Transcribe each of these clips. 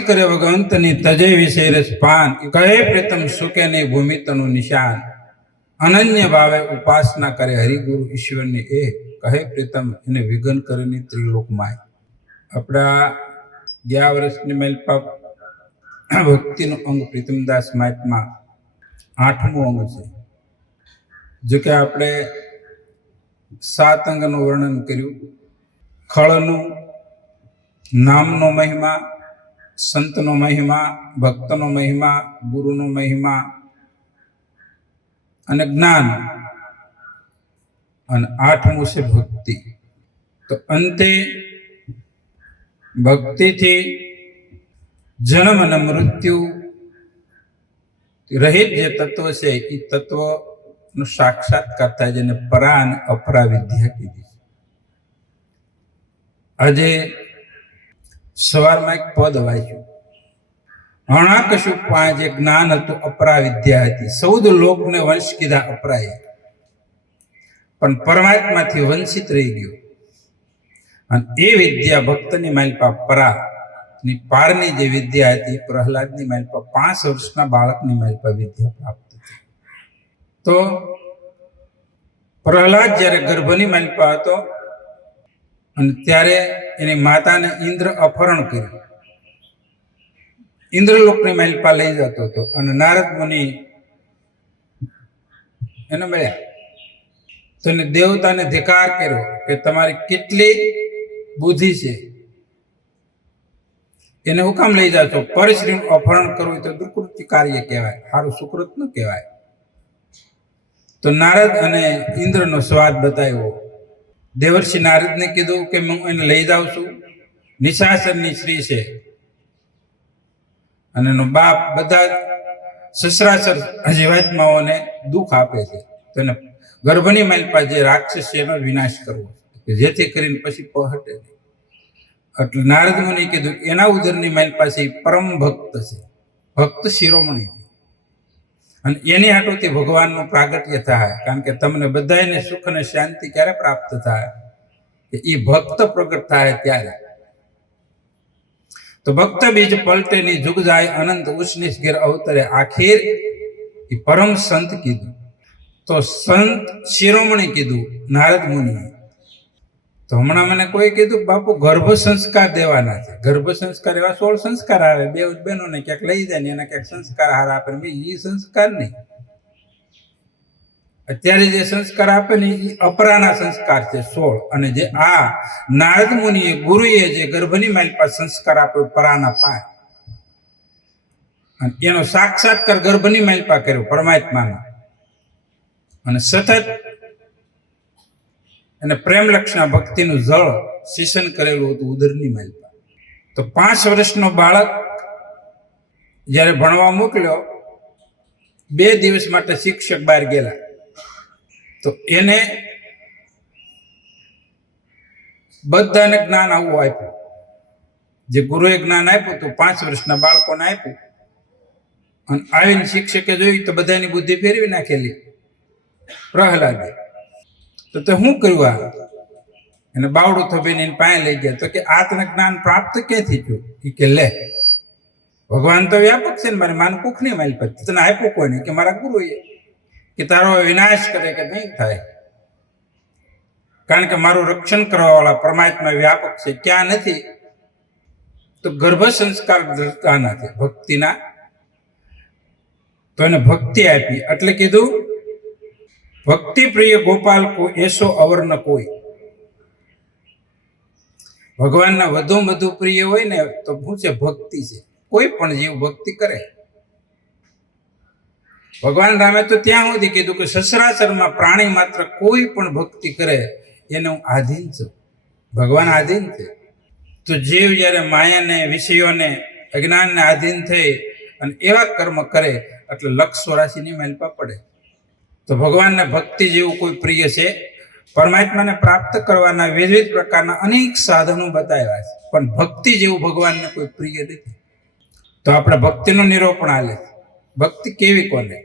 ભક્તિ કરે ભગવંતની તજે વિષય રસ પાન કહે પ્રીતમ સુકે નહીં ભૂમિ તનું નિશાન અનન્ય ભાવે ઉપાસના કરે હરિગુરુ ઈશ્વરની એ કહે પ્રીતમ એને વિઘન કરેની ત્રિલોકમાં આપણા ગયા વર્ષની મેલપાપ ભક્તિનું અંગ પ્રીતમદાસ મહાત્મા 8મું અંગ છે. જો કે આપણે 7 અંગનું વર્ણન કર્યું. ખળનું, નામનો મહિમા, સંતનો મહિમા, ભક્તનો મહિમા, ગુરુનો મહિમા અને જ્ઞાન, અને 8મું છે ભક્તિ. તો અંતે ભક્તિથી જન્મ અને મૃત્યુ રહિત જે તત્વ છે એ તત્વનો સાક્ષાત્કાર થાય, જેને પરા અને અપરા વિદ્યા કીધી. આજે સવારમાં એક પદ વાંચ્યું, હણા કશું પાંચ જે જ્ઞાન હતું અપરા વિદ્યા હતી, 14 લોકને વંશ કીધા અપરાય, પણ પરમાત્માથી વંચિત રહી ગયો. અને એ વિદ્યા ભક્તની માલપા પરા ની પારની જે વિદ્યા હતી પ્રહલાદની માલપા 5 વર્ષના બાળકની માલપા વિદ્યા પ્રાપ્ત થઈ. તો પ્રહલાદ જ્યારે ગર્ભની માલપા હતો અને ત્યારે એની માતાને ઇન્દ્ર અપહરણ કર્યું, ઇન્દ્રલોકની માલપા લઈ જતો હતો અને નારદ મુનિ એને મળ્યા. તો એને દેવતાને ધિકાર કર્યો કે તમારી કેટલી બુદ્ધિ છે, એને હું કામ લઈ જાતો? પરશ્રીનું અપહરણ કરવું તો દુષ્કૃત્ય કાર્ય કહેવાય, સારું સુકૃત ન કહેવાય. તો નારદ અને ઇન્દ્રનો સ્વાદ બતાવ્યો. દેવર્ષિ નારદને કીધું કે હું એને લઈ જાઉં છું, નિશાચરની સ્ત્રી છે અને એનો બાપ બધા સસરાસર જીવાત્માઓને દુઃખ આપે છે, તો એને ગર્ભની માલપા જે રાક્ષસ છે એનો વિનાશ કરવો, જેથી કરીને પછી પહટે નહીં. એટલે નારદ મુનિએ કીધું એના ઉદરની માલ પાસે પરમ ભક્ત છે, ભક્ત શિરોમણી છે, અને એની હાટોથી ભગવાનનું પ્રાગટ્ય થાય. કારણ કે તમને બધાને સુખ અને શાંતિ ક્યારે પ્રાપ્ત થાય? કે એ ભક્ત પ્રગટ થાય ત્યારે. તો ભક્ત બીજ પલટે ની જુગ જાય અનંત ઉષ્ણિશ ઘેર અવતરે, આખીર એ પરમ સંત કીધું. તો સંત શિરોમણી કીધું નારદ મુનિએ. તો હમણાં મને કોઈ કીધું બાપુ ગર્ભ સંસ્કાર દેવાના છે. ગર્ભ સંસ્કાર એવા 16 સંસ્કાર આવે, બે બહેનોને ક્યાંક લઈ જાય ને એના ક્યાંક સંસ્કાર હાર આપે. એ સંસ્કાર નહીં, અત્યારે જે સંસ્કાર આપે ને એ અપરાના સંસ્કાર છે 16. અને જે આ નારદ મુનિએ ગુરુએ જે ગર્ભની માલપા સંસ્કાર આપ્યો પરાના 5, અને એનો સાક્ષાત્કાર ગર્ભની માલપા કર્યો પરમાત્માના, અને સતત અને પ્રેમ લક્ષણા ભક્તિનું જળ શિશન કરેલું હતું ઉદરની માલપા. તો 5 વર્ષનો બાળક જ્યારે ભણવા મોકલ્યો, 2 દિવસ માટે શિક્ષક બહાર ગયેલા, તો એને બધાને જ્ઞાન આવું આપ્યું. જે ગુરુએ જ્ઞાન આપ્યું તો 5 વર્ષના બાળકોને આપ્યું, અને આવીને શિક્ષકે જોયું તો બધાની બુદ્ધિ ફેરવી નાખેલી પ્રહલાદે. તો તે શું કર્યું? આ એને બાવડું થોભીને એને પાસે લઈ ગયા. તો કે આ તને જ્ઞાન પ્રાપ્ત ક્યાંથી થયું? કે લે, ભગવાન તો વ્યાપક છે ને, મારે માન કુખ નહીં મારી પાસે, તને આપ્યું કોઈ નહીં? કે મારા ગુરુએ. કે તારો વિનાશ કરે કે નહીં થાય, કારણ કે મારું રક્ષણ કરવા વાળા પરમાત્મા વ્યાપક છે, ક્યાં નથી? તો ગર્ભ સંસ્કાર ધરતાના છે ભક્તિના, તો એને ભક્તિ આપી. એટલે કીધું ભક્તિ પ્રિય ગોપાલ કો એસો અવર ન કોઈ. ભગવાનના વધુ વધુ પ્રિય હોય ને તો શું છે? ભક્તિ છે. કોઈ પણ જીવ ભક્તિ કરે. ભગવાન રામે તો ત્યાં સુધી કીધું કે સસરાસરમાં પ્રાણી માત્ર કોઈ પણ ભક્તિ કરે એને હું આધીન છું. ભગવાન આધીન છે. તો જીવ જ્યારે માયાને, વિષયોને, અજ્ઞાનને આધીન થઈ અને એવા કર્મ કરે એટલે લક્ષ 84ની માલપા પડે. તો ભગવાનને ભક્તિ જેવું કોઈ પ્રિય છે? પરમાત્માને પ્રાપ્ત કરવાના વિવિધ પ્રકારના અનેક સાધનો બતાવ્યા છે, પણ ભક્તિ જેવું ભગવાનને કોઈ પ્રિય નથી. તો આપણે ભક્તિનું નિરૂપણ આલે. ભક્તિ કેવી કોને?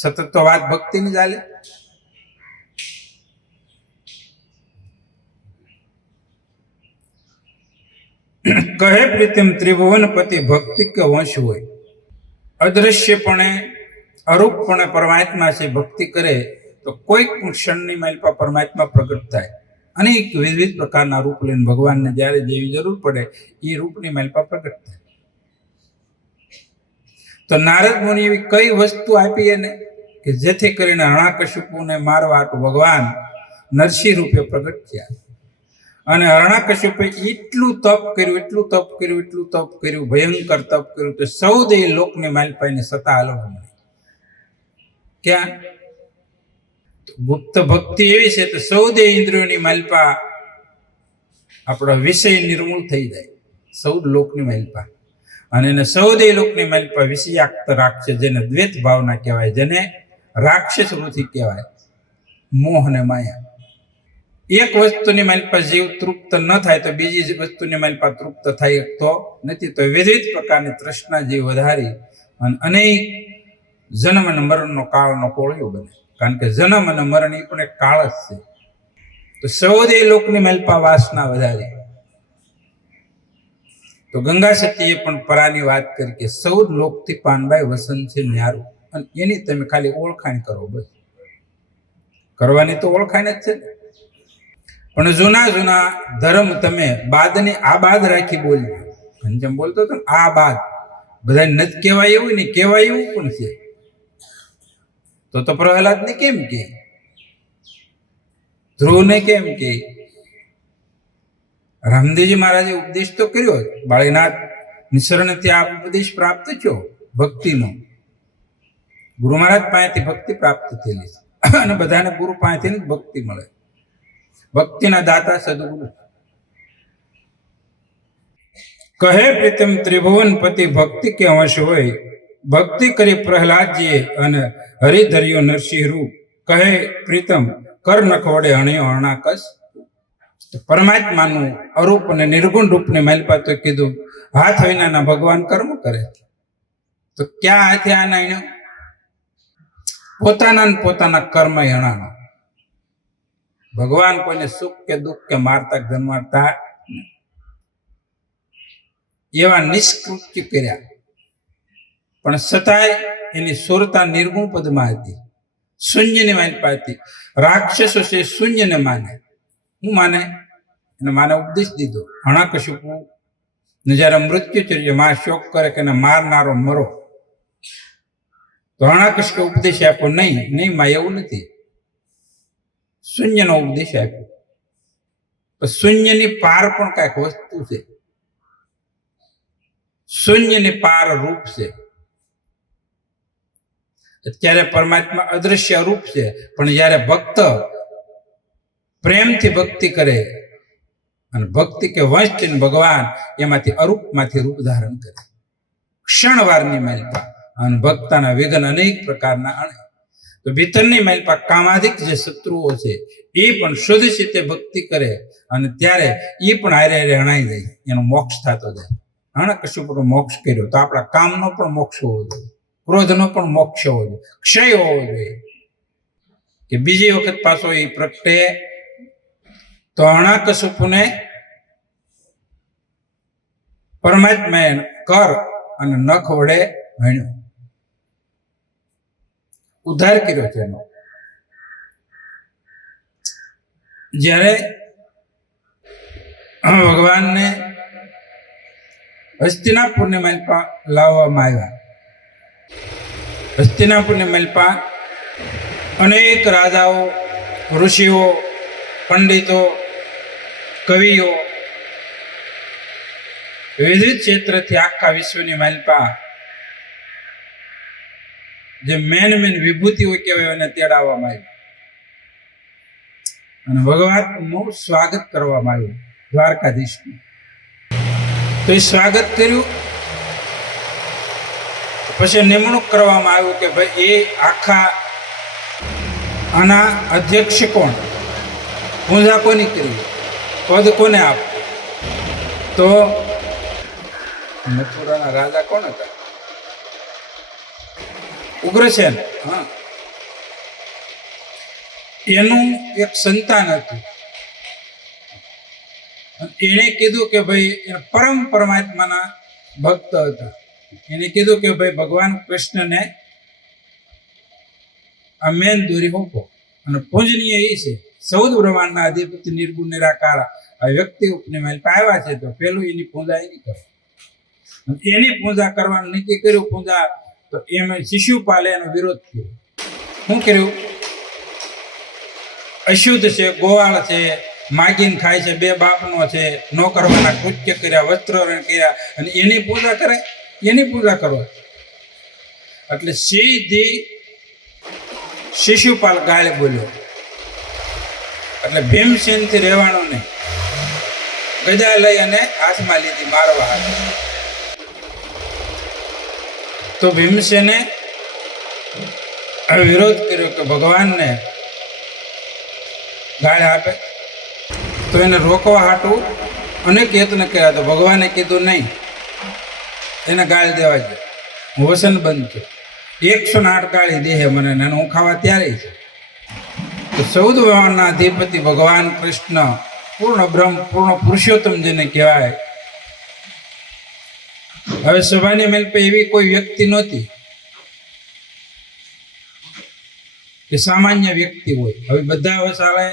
સતત તો વાત ભક્તિની જ આલે. કહે પ્રીતમ ત્રિભુવનપતિ ભક્તિ કે વંશ હોય. અદ્રશ્યપણે અરૂપપણે પરમાત્મા છે ભક્તિ કરે તો કોઈક પણ ક્ષણની માલિપા પરમાત્મા પ્રગટ થાય. અનેક વિવિધ પ્રકારના રૂપ લઈને ભગવાનને જ્યારે જેવી જરૂર પડે એ રૂપની માલિપા પ્રગટ થાય. તો નારદ મુનિ એવી કઈ વસ્તુ આપી એને કે જેથી કરીને હરણાકશ્યપુને મારવા હાટુ ભગવાન નરસિંહ રૂપે પ્રગટ થયા. અને હરણાકશ્યપે એટલું તપ કર્યું, ભયંકર તપ કર્યું તો 14 લોકની માલિપાની સત્તા હાલવા મળી. ક્યાં? ગુપ્ત ભક્તિ એવી છે તો 14 ઇન્દ્રિયોની માલિપા આપણો વિષય નિર્મૂળ થઈ જાય. 14 લોકની માલિપા, અને એને 14 લોકની માલિપા વિષયાક્ત રાખશે, જેને દ્વૈત ભાવના કહેવાય, જેને રાક્ષસ વૃત્તિ કહેવાય, મોહ અને માયા. એક વસ્તુની માલિપા જીવ તૃપ્ત ન થાય તો બીજી વસ્તુની માલિપા તૃપ્ત થાય તો નથી. તો વિવિધ પ્રકારની તૃષ્ણા જીવ વધારી અને અનેક જન્મ અને મરણનો કાળનો કોળિયો બને. કારણ કે જન્મ અને મરણ એ પણ એક કાળ જ છે. તો 14 લોકની માલિપા વાસના વધારી. તો ગંગા સતીએ પણ પરાની વાત કરી કે 14 લોકથી પાનબાઈ વસન છે ન્યારું, અને એની તમે ખાલી ઓળખાણ કરો. બસ કરવાની તો ઓળખાણ જ છે ને. પણ જૂના ધર્મ તમે બાદની આ બાદ રાખી બોલ્યો. જેમ બોલતો હતો ને આ બાદ, બધા નથી કહેવાય એવું ને કહેવાય એવું પણ છે. તો પ્રહલાદને કેમ કે, ધ્રુવને કેમ કે, રામદેવજી મહારાજે ઉપદેશ તો કર્યો, બાળીનાથ નિસરણથી આ ઉપદેશ પ્રાપ્ત થયો ભક્તિનો. ગુરુ મહારાજ પાસેથી ભક્તિ પ્રાપ્ત થયેલી છે, અને બધાને ગુરુ પાસેથી ભક્તિ મળે. ભક્તિના દાતા સદગુરુ. કહે પ્રીતમ ત્રિભુવનપતિ ભક્તિ કે અંશ હોય. ભક્તિ કરી પ્રહલાદજીએ અને હરિધર્યો નરસિંહ રૂપ. કહે પ્રીતમ કર નખ વડે હણ્યો હરણાકશ. પરમાત્માનું અરૂપ અને નિર્ગુણ રૂપને માલિપા તો કીધું હાથ વિનાના ભગવાન કર્મ કરે. તો ક્યાં હાથે આના એનો પોતાના કર્મ હણાનો. ભગવાન કોઈને સુખ કે દુઃખ કે મારતા જન્માડતા એવા નિષ્કૃત્ય કર્યા, પણ છતાંય એની સુરતા નિર્ગુણ પદમાં હતી, શૂન્યની માલિપા હતી. રાક્ષસો છે શૂન્યને માને. હું માને? એને માને ઉપદેશ દીધો. હરણાકશ્યપુ ને જયારે મૃત્યુચર્ય માં શોક કરે કે એને મારનારો મરો, તો હરણાકશ્યપે ઉપદેશ આપ્યો નહીં માં એવું નથી, શૂન્યનો ઉપદેશ આપ્યો. શૂન્યની પાર પણ કઈક વસ્તુ છે, શૂન્યની પાર રૂપ છે. અત્યારે પરમાત્મા અદ્રશ્ય રૂપ છે, પણ જયારે ભક્ત પ્રેમથી ભક્તિ કરે અને ભક્તિ કે વંશ ભગવાન એમાંથી અરૂપમાંથી રૂપ ધારણ કરે. ક્ષણવારની માલિપા અને ભક્તના વિઘ્ન અનેક પ્રકારના અણે. તો ભીતરની માલિપા કામાધિક જે શત્રુઓ છે એ પણ શુદ્ધ રીતે ભક્તિ કરે અને ત્યારે એ પણ હારે હણાઈ જાય, એનો મોક્ષ થતો જાય. હરણાકશ્યપનો મોક્ષ કર્યો તો આપણા કામનો પણ મોક્ષ હોવો જોઈએ, ક્રોધનો પણ મોક્ષ હોવો જોઈએ, ક્ષય હોવો જોઈએ, કે બીજી વખત પાછો એ પ્રગટે. તો હરણાકશ્યપને પરમાત્માએ કર અને નખ વડે હણ્યો, ઉદ્ધાર કર્યો છે એનો. જ્યારે ભગવાનને હસ્તિનાપુરની માલિપા લાવવામાં આવ્યા, હસ્તિનાપુરની માલિપા અનેક રાજાઓ, ઋષિઓ, પંડિતો, કવિઓ વિવિધ ક્ષેત્રથી આખા વિશ્વની માલિપા જે મેન વિભૂતિઓ કહેવાય એને તેડાવવામાં આવી અને ભગવાનનું સ્વાગત કરવામાં આવ્યું દ્વારકાધીશનું. તો એ સ્વાગત કર્યું પછી નિમણૂક કરવામાં આવ્યું કે ભાઈ એ આખા આના અધ્યક્ષ કોણ, પૂજા કોની કરવી, પદ કોને આપવું. તો મથુરાના રાજા કોણ હતા? ઉગ્રસેન. હા, એનું એક સંતાન હતું. એણે કીધું કે ભાઈ એ પરમ પરમાત્માના ભક્ત હતા. એને કીધું કે ભાઈ ભગવાન કૃષ્ણને આ મેન દોરી મૂકો અને પૂજનીય એ છે 14 બ્રહ્માંડના અધિપતિ નિર્ગુણ નિરાકાર આ વ્યક્તિ ઉપની મહેલ આવ્યા છે, તો પેલું એની પૂજા એની કરો. એની પૂજા કરવાનું નક્કી કર્યું. પૂજા તો એમાં શિશુપાલે એનો વિરોધ કર્યો. શું કર્યું? અશુદ્ધ છે, ગોવાળ છે, માગીને ખાય છે, બે બાપનો છે, ન કરવાના કૃત્ય કર્યા, વસ્ત્રોહરણ કર્યા, અને એની પૂજા કરે, એની પૂજા કરો. એટલે સીધી શિશુપાલ ગાળ બોલ્યો. એટલે ભીમસેનથી રહેવાનું નહીં, ગદા લઈ અને હાથમાં લીધી મારવા હાથ. તો ભીમસેને વિરોધ કર્યો કે ભગવાનને ગાળ આપે, તો એને રોકવા હાટું અનેક યત્ન કર્યા. તો ભગવાને કીધું નહીં, એને ગાળ દેવા દે, હું વસન બંધ છું. 108 ગાળી દેહે મને, અને હું ખાવા ત્યારે છે. તો 14 બ્રહ્માંડના અધિપતિ ભગવાન કૃષ્ણ પૂર્ણ બ્રહ્મ પૂર્ણ પુરુષોત્તમ જેને કહેવાય. હવે સભાની મેલ પર એવી કોઈ વ્યક્તિ નહોતી કે સામાન્ય વ્યક્તિ હોય. હવે બધા વસાવે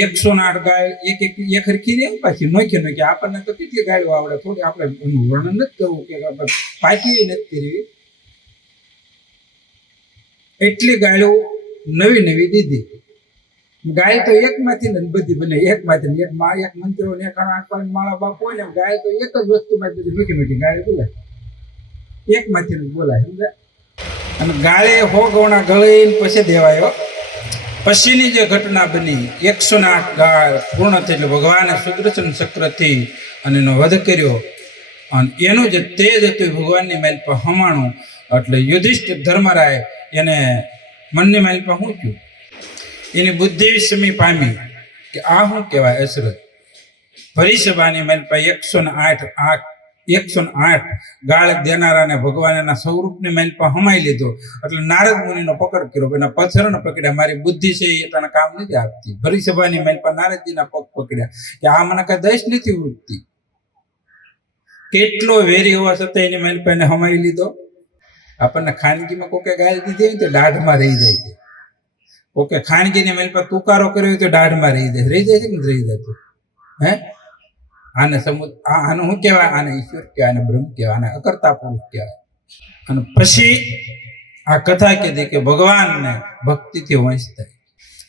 108 ગાય એક હરખી દે, પાછી નોખી નોખી. આપણને તો કેટલી ગાયો આવડે, થોડી આપણે એનું વર્ણન નથી કરવું કે આપણે પાછી નથી કરવી. એટલી ગાયો નવી નવી દીધી. ગાય તો એકમાંથી ને બધી બને, એકમાંથી એક મંત્રો ને 8 માળા બાપ હોય ને, ગાય તો એક જ વસ્તુમાં બધી નોખી નોખી ગાય બોલાય, એકમાંથી જ બોલાય, સમજ્યા? અને ગાળે 100 ગૌણા ગળીને પછી દેવાયો. પછીની જે ઘટના બની, 108 ગાળ પૂર્ણ થઈ એટલે ભગવાને સુદર્શન ચક્રથી અને એનો વધ કર્યો, અને એનું જે તેજ હતું ભગવાનની મેલ પર હમાણું. એટલે યુધિષ્ઠિર ધર્મરાય એને મનની મેલ પર શું થયું, એની બુદ્ધિ સમી પામી કે આ શું કહેવાય અસરત. ભરીસભાની મેલ પર 108 ગાળ દેનારાને ભગવાન એના સ્વરૂપની મેલ પર હમાઈ લીધો. એટલે નારદ મુનિનો પકડ કર્યો, એના પથ્થરને પકડ્યા. મારી બુદ્ધિ છે એ તને કામ નથી આપતી. ભરીસભાની મેલ પર નારદજીના પગ પકડ્યા કે આ મને કઈ દશ નથી ઉઠતી. કેટલો વેરી હોવા છતાં એની મેલ પર એને હમાઈ લીધો. આપણને ખાનગીમાં કોકે ગાળ દીધી હોય તો દાઢમાં રહી જાય છે. કોકે ખાનગીની મેલ પર તુકારો કર્યો હોય તો દાઢમાં રહી જાય છે કે રહી જતું? હે, આને આને શું કહેવાય? આને ઈશ્વર કહેવાય, આને બ્રહ્મ કહેવાય, આને અકર્તા પુરુષ કહેવાય. અને પછી આ કથા કીધી કે ભગવાનને ભક્તિથી વંશ થાય.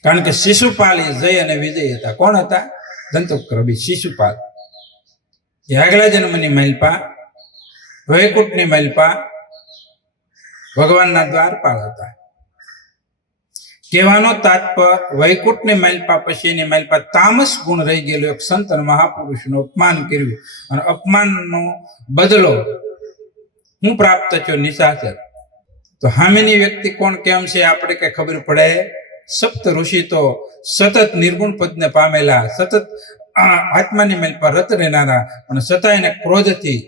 કારણ કે શિશુપાલ એ જય અને વિજય હતા. કોણ હતા? દંતોક્રમી શિશુપાલ. એ આગલા જન્મની મહેલપા, વૈકુંઠની મહેલપા ભગવાનના દ્વારપાળ હતા. કહેવાનો તાત્પર્ય, વૈકુંઠની મહેલપા પછીની મહેલપા તામસ ગુણ રહી ગયેલો એક સંત અને મહાપુરુષનું અપમાન કર્યું, અને અપમાનનો બદલો હું પ્રાપ્ત થયો? નિશાચર. તો હામેની વ્યક્તિ કોણ કેમ છે આપણે કઈ ખબર પડે? સપ્ત ઋષિ તો સતત નિર્ગુણ પદને પામેલા, સતત આત્માની મેલ પર રત રહેનારા, અને છતાં એને ક્રોધથી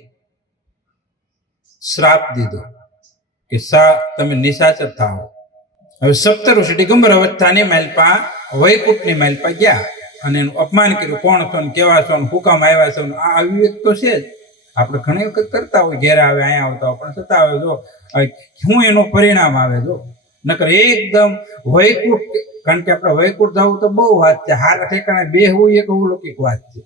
શ્રાપ દીધો કે તમે નિશાચર થાઓ. હવે સપ્ત ઋષિ દિગંબર અવસ્થાની મહેલપા વૈકુંઠની મહેલપા ગયા અને એનું અપમાન કર્યું. કોણ છો ને કેવા છો ને હુકામ આવ્યા છો ને? આ અવિવેક તો છે જ. આપણે ઘણી વખત કરતા હોય, ઘેર આવે અહીંયા આવતા હોય, પણ છતાં આવે જો શું એનું પરિણામ આવે જો. નકર એકદમ વૈકુંઠ, કારણ કે આપણે વૈકુંઠ જવું તો બહુ વાત છે. હારા ઠેકાણે બેહવું એક અવલૌકિક વાત છે.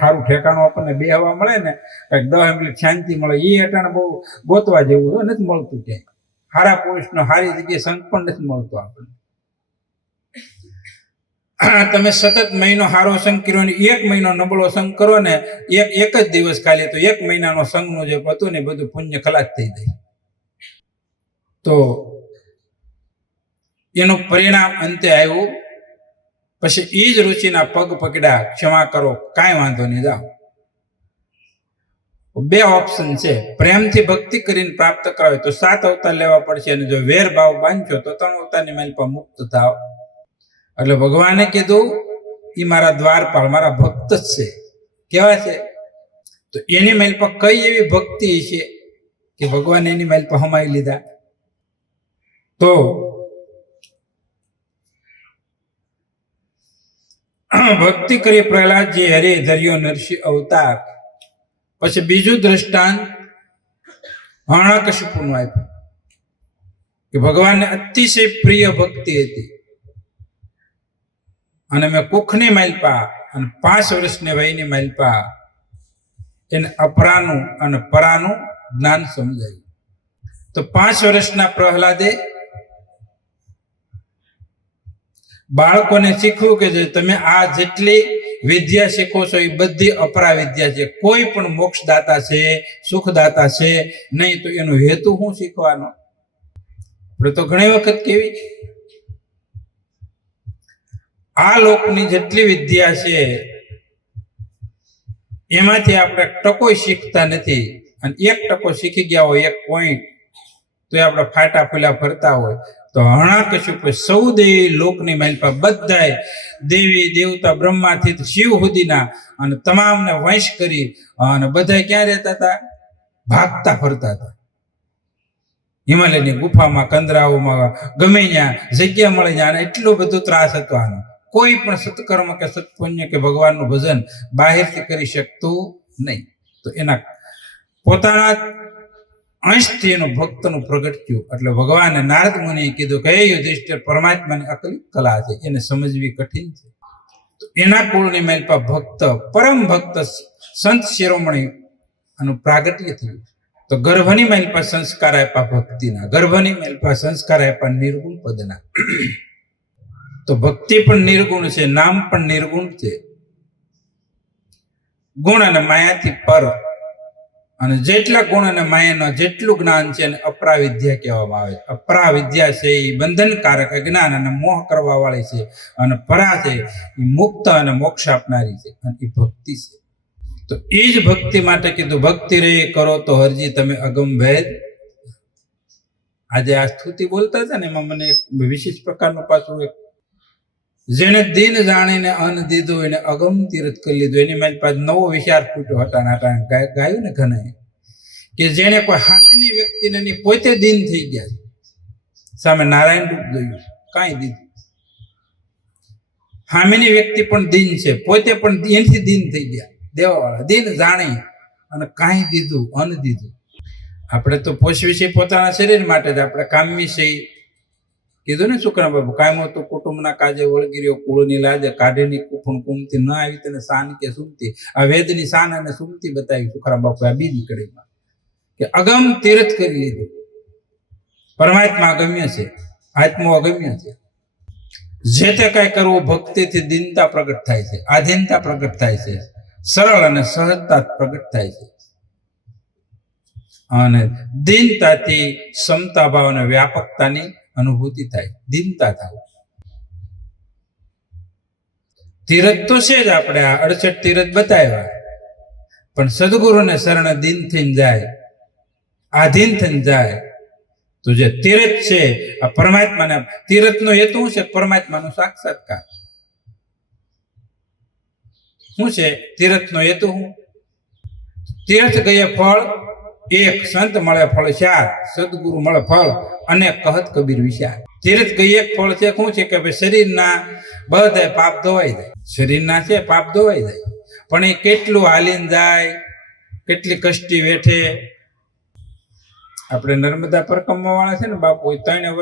સારું ઠેકાણું આપણને બેહવા મળે ને, કંઈક 10 મિનિટ શાંતિ મળે, એ અટાણે બહુ ગોતવા જેવું નથી મળતું ક્યાંય. હારા પુરુષનો હારી જગ્યાએ સંગ પણ નથી મળતો આપણને. તમે સતત મહિનો હારો સંગ કર્યો ને 1 મહિનો નબળો સંગ કરો ને, એક જ દિવસ ખાલી, તો 1 મહિનાનો સંગનું જે હતું ને બધું પુણ્ય ખલાસ થઈ જાય. તો એનું પરિણામ અંતે આવ્યું. પછી એ જ રુચિના પગ પકડ્યા, ક્ષમા કરો, કાંઈ વાંધો નહીં, જાઓ. 2 ઓપ્શન છે. પ્રેમથી ભક્તિ કરીને પ્રાપ્ત કરાવે તો 7 અવતાર લેવા પડશે, અને જો વેર ભાવ બાંધશો તો 3 અવતારની મેલ પર મુક્ત થાવ. એટલે ભગવાને કીધું એ મારા દ્વારપાળ, મારા ભક્ત જ છે. કેવા છે? તો એની મેલ પર કઈ એવી ભક્તિ છે કે ભગવાન એની મેલ પર હમાઈ લીધા? તો ભક્તિ કરી પ્રહલાદજી હરે ધર્યો નરસિંહ અવતાર. પછી બીજું દ્રષ્ટાંત હરણાકશિપુનું આપ્યું કે ભગવાનને અતિશય પ્રિય ભક્તિ હતી અને મેં કુખની માલપા અને 5 વર્ષની વયની માલપા એને અપરાનું અને પરાનું જ્ઞાન સમજાયું. તો 5 વર્ષના પ્રહલાદે બાળકોને શીખવું કે જે તમે આ જેટલી વિદ્યા શીખો છો એ બધી અપરા વિદ્યા છે. કોઈ પણ મોક્ષદાતા છે, સુખદાતા છે નહીં, તો એનો હેતુ શું શીખવાનો? આપણે તો ઘણી વખત કેવી આ લોકની જેટલી વિદ્યા છે એમાંથી આપણે ટકો શીખતા નથી, અને 1% શીખી ગયા હોય, 1 પોઈન્ટ, તો એ આપણે ફાટા ફૂલા ફરતા હોય. તો હરણાકશિપુ સૌદે લોકની માલપા બધાય દેવી દેવતા બ્રહ્માથી શિવ સુધીના અને તમામને વંશ કરી અને બધા ક્યાં રહેતા હતા? ભાગતા ફરતા હતા. હિમાલયની ગુફામાં, કંદરાઓમાં, ગમે ત્યાં જગ્યા મળે ત્યાં એટલો બધો ત્રાસ હતો આનો. કોઈ પણ સત્કર્મ કે સત્પુણ્ય કે ભગવાનનું ભજન બહારથી કરી શકતું નહીં. તો એના પોતાના અંશથી એનું ભક્તનું પ્રગટ થયું. એટલે ભગવાને નારદ મુનિએ કીધું કે હે યુધિષ્ઠિર, પરમાત્માની અકલિત કલા છે, એને સમજવી કઠિન છે. તો એના કુળની માલપા ભક્ત, પરમ ભક્ત સંત શિરોમણી આનું પ્રાગટ્ય થયું. તો ગર્ભની માલપા સંસ્કાર આપ્યા ભક્તિના, ગર્ભની માલપા સંસ્કાર આપ્યા નિર્ગુણ પદના. તો ભક્તિ પણ નિર્ગુણ છે, નામ પણ નિર્ગુણ છે. ગુણ અને માયાથી પર, અને જેટલા ગુણ અને માયાનો જેટલું જ્ઞાન છે એને અપરા વિદ્યા કહેવામાં આવે. અપરા વિદ્યા છે એ બંધનકારક અજ્ઞાન અને મોહ કરવા વાળી છે, અને પરા છે એ મુક્ત અને મોક્ષ આપનારી છે, અને એ ભક્તિ છે. તો એ જ ભક્તિ માટે કીધું ભક્તિ રે કરો તો હરજી તમે અગમ ભેદ. આજે આ સ્તુતિ બોલતા હતા ને એમાં મને એક વિશેષ પ્રકારનું પાછું એક, જેને દિન જાણીને અન્ન દીધું એને અગમ તીર્થ કરી લીધું. એની મારી પાસે નવો વિચાર ફૂટ્યો હતા ગાયું ને ઘણા કે જેને કોઈ હામીની વ્યક્તિને પોતે દિન થઈ ગયા છે, સામે નારાયણ રૂપ જોયું, કાંઈ દીધું. હામીની વ્યક્તિ પણ દિન છે, પોતે પણ એનાથી દિન થઈ ગયા, દેવાવાળા દિન જાણી અને કાંઈ દીધું, અન્ન દીધું. આપણે તો પોષવી છે પોતાના શરીર માટે જ, આપણે કામવી છે કીધું ને શુક્ર બાબુ, કાયમો તો કુટુંબના કાજે વળગીર્યો કુળની લાજે, કાઢીની કુફણ કુમતી ન આવી તેને શાન કે સુમતી. આ વેદની શાન અને સુમતી બતાવી શુક્ર બાપુ આ બીજી કડીમાં, કે અગમ તીર્થ કરી લીધું. પરમાત્મા અગમ્ય છે, આત્મો અગમ્ય છે. જે તે કાંઈ કરવું ભક્તિથી દીનતા પ્રગટ થાય છે, આધીનતા પ્રગટ થાય છે, સરળ અને સહજતા પ્રગટ થાય છે. અને દીનતાથી ક્ષમતા ભાવ અને વ્યાપકતાની અનુભૂતિ થાય, દીનતા થાય. તીરથ તો છે જ, આપણે આ 68 તીરથ બતાવ્યા, પણ સદગુરુને શરણ દીન થઈને જાય, આધીન થઈને જાય, તો જે તીરથ છે આ પરમાત્માના, તીરથનો હેતુ શું છે? પરમાત્માનો સાક્ષાત્કાર. શું છે તીરથનો હેતુ? શું? તીર્થ ગયે ફળ 1, સંત મળે ફળ 4, સદગુરુ મળે ફળ અને કહત કબીર વિચાર. તીર્થ ગઈ એક ફળ છે, શું છે કે ભાઈ શરીરના બધા પાપ ધોવાઈ જાય, શરીરના છે પાપ ધોવાઈ જાય, પણ એ કેટલું હાલીને જાય, કેટલી કષ્ટી વેઠે. આપણે નર્મદા પરિક્રમા વાળા છે ને બાપુ, 3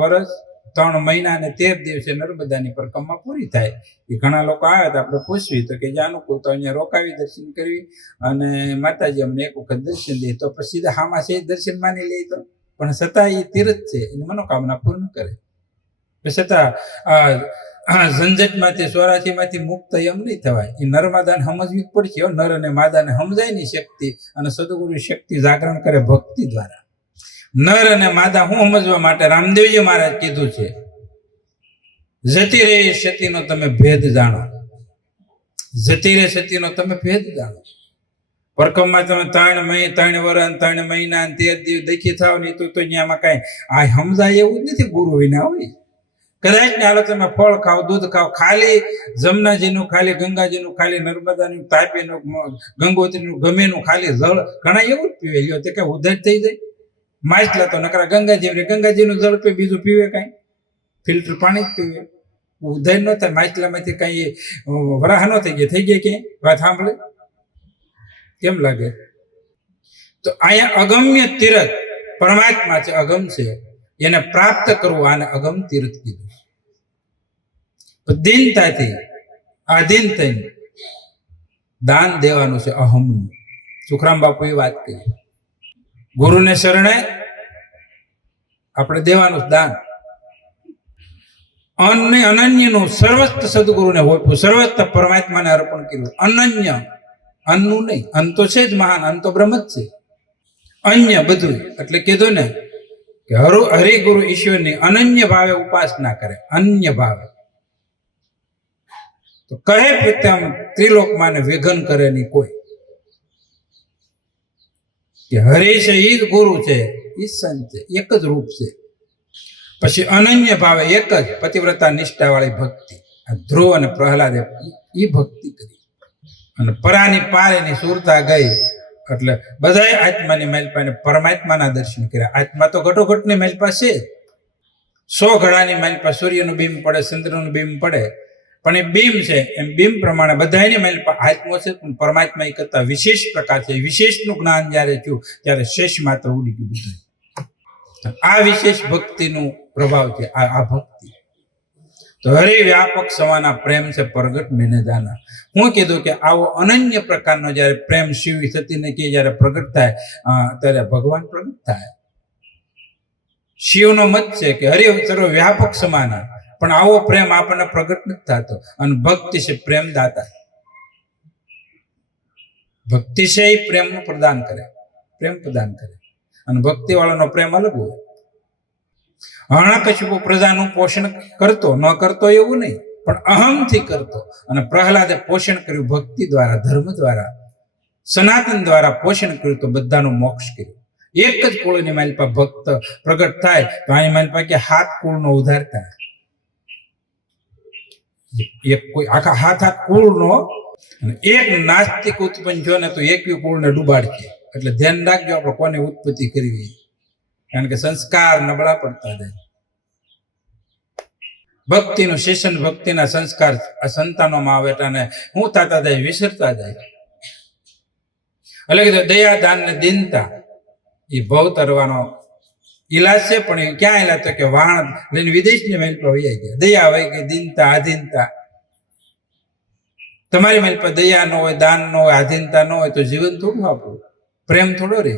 વર્ષ 3 મહિના અને 13 દિવસે નર્મદાની પરિક્રમા પૂરી થાય. એ ઘણા લોકો આવે તો આપણે પૂછવી તો કે જે અનુકૂળ તો અહીંયા રોકાવી, દર્શન કરવી, અને માતાજી અમને એક વખત દર્શન દે, તો પછી સીધા હામાં છે દર્શન માની લે. તો પણ છતાં એ તીર્થ છે, એની મનોકામના પૂર્ણ કરે. છતાં ઝંઝટમાંથી, સ્વરાશીમાંથી મુક્ત એમ નહીં થવાય. એ નર્મદાને સમજવી પડશે. નર અને માદાને સમજાય ની શક્તિ, અને સદગુરુ શક્તિ જાગરણ કરે ભક્તિ દ્વારા. નર અને માદા હું સમજવા માટે રામદેવજી મહારાજ કીધું છે, જતી રે સતીનો તમે ભેદ જાણો, જતી રે સતીનો તમે ભેદ જાણો. પરકમમાં તમે 3 વર્ષ 3 મહિના 13 દિવસ દેખી થાવ નહીં તો અહીંયામાં કાંઈ આ સમજાય એવું જ નથી. ગુરુ વિના હોય કદાચ ને હાલો તમે ફળ ખાવ, દૂધ ખાવ, ખાલી જમનાજીનું, ખાલી ગંગાજીનું, ખાલી નર્મદાનું, તાપીનું, ગંગોત્રીનું, ગમેનું ખાલી જળ ઘણા એવું જ પીવે લ્યો, તે કઈ ઉધર થઈ જાય. માછલા તો નકરા ગંગાજી, ગંગાજીનું જળ પીવે, બીજું પીવે કાંઈ? ફિલ્ટર પાણી જ પીવે. ઉદય ન થાય, માછલામાંથી કઈ વરાહ ન થઈ ગયા ક્યાંય વાત સાંભળે કેમ લાગે? તો અહીંયા અગમ્ય તીર્થ પરમાત્મા છે, અગમ છે, એને પ્રાપ્ત કરવું આને અગમ તીર્થ કીધું. દીનતાથી આધીન થઈને દાન દેવાનું છે, અહમનું. સુખરામ બાપુ એ વાત કરી, ગુરુને શરણે આપણે દેવાનું દાન. અનન્યનું સર્વસ્થ સદગુરુને હોપ્યું, સર્વસ્થ પરમાત્માને અર્પણ કર્યું. અનન્ય, અન્નનું નહીં, અન્ન તો છે જ મહાન, અન્ન તો બ્રહ્મ જ છે. અન્ય બધું એટલે કીધું ને કે હરિગુરુ ઈશ્વરની અનન્ય ભાવે ઉપાસના કરે, અન્ય ભાવે. તો કહે પ્રત્યમ ત્રિલોકમાં વિઘન કરે નહીં કોઈ, કે હરિ છે ઈ જ ગુરુ છે, ઈ સંત છે, એક જ રૂપ છે. પછી અનન્ય ભાવે એક જ પતિવ્રતા નિષ્ઠા વાળી ભક્તિ. આ ધ્રુવ અને પ્રહલાદે ઈ ભક્તિ કરી અને પરાની પાર એની સુરતા ગઈ. એટલે બધાએ આત્માની મહેલપા ને પરમાત્માના દર્શન કર્યા. આત્મા તો ઘટોઘટની મહેલપા છે. 100 ઘડાની મહેલપા સૂર્યનું બીમ પડે, ચંદ્રનું બીમ પડે, પણ એ બીમ છે એમ બીમ પ્રમાણે બધાની મહેલપા આત્મો છે, પણ પરમાત્મા એ કરતા વિશેષ પ્રકાર છે. વિશેષનું જ્ઞાન જ્યારે થયું ત્યારે શેષ માત્ર ઉડી ગયું બધું. આ વિશેષ ભક્તિનું પ્રભાવ છે આ ભક્તિ. તો હરે વ્યાપક સવાના પ્રેમ છે પ્રગટ મેને જાના. હું કીધું કે આવો અનન્ય પ્રકારનો જ્યારે પ્રેમ શિવ સતીને કે જ્યારે પ્રગટ થાય ત્યારે ભગવાન પ્રગટ થાય. શિવનો મત છે કે હરે સર્વ વ્યાપક સમાના, પણ આવો પ્રેમ આપણને પ્રગટ નથી થતો. અને ભક્તિ છે પ્રેમ દાતા. ભક્તિ છે એ પ્રેમનું પ્રદાન કરે, પ્રેમ પ્રદાન કરે. અને ભક્તિ વાળાનો પ્રેમ અલગ હોય. હરણ્યકશિપુ પ્રજાનું પોષણ કરતો, ન કરતો એવું નહીં, પણ અહમથી કરતો. અને પ્રહલાદે પોષણ કર્યું ભક્તિ દ્વારા, ધર્મ દ્વારા, સનાતન દ્વારા પોષણ કર્યું, તો બધાનું મોક્ષ કર્યું. એક જ કુળની માલિપા ભક્ત પ્રગટ થાય તો આની માલિપા કે 7 કુળનો ઉદ્ધાર થાય. એક કોઈ આખા 7 કુળનો, અને એક નાસ્તિક ઉત્પન્ન થયો ને તો 21 કુળને ડૂબાડશે. એટલે ધ્યાન રાખજો આપણે કોને ઉત્પત્તિ કરવી, કારણ કે સંસ્કાર નબળા પડતા જાય. ભક્તિનું શિક્ષણ, ભક્તિના સંસ્કાર આ સંતાનોમાં આવે અને હું થતા જાય, વિસરતા જાય. એટલે કીધું દયા, દાન ને દીનતા એ ભવ તરવાનો ઈલાજ છે. પણ એ ક્યાં ઈલાજ? તો કે વાણ લઈને વિદેશની મહેલ પર વહી ગયા. દયા હોય કે દીનતા, આધીનતા. તમારી મહેલ પર દયા ન હોય, દાન ન હોય, આધીનતા ન હોય તો જીવન થોડું આપણું, પ્રેમ થોડો રહે.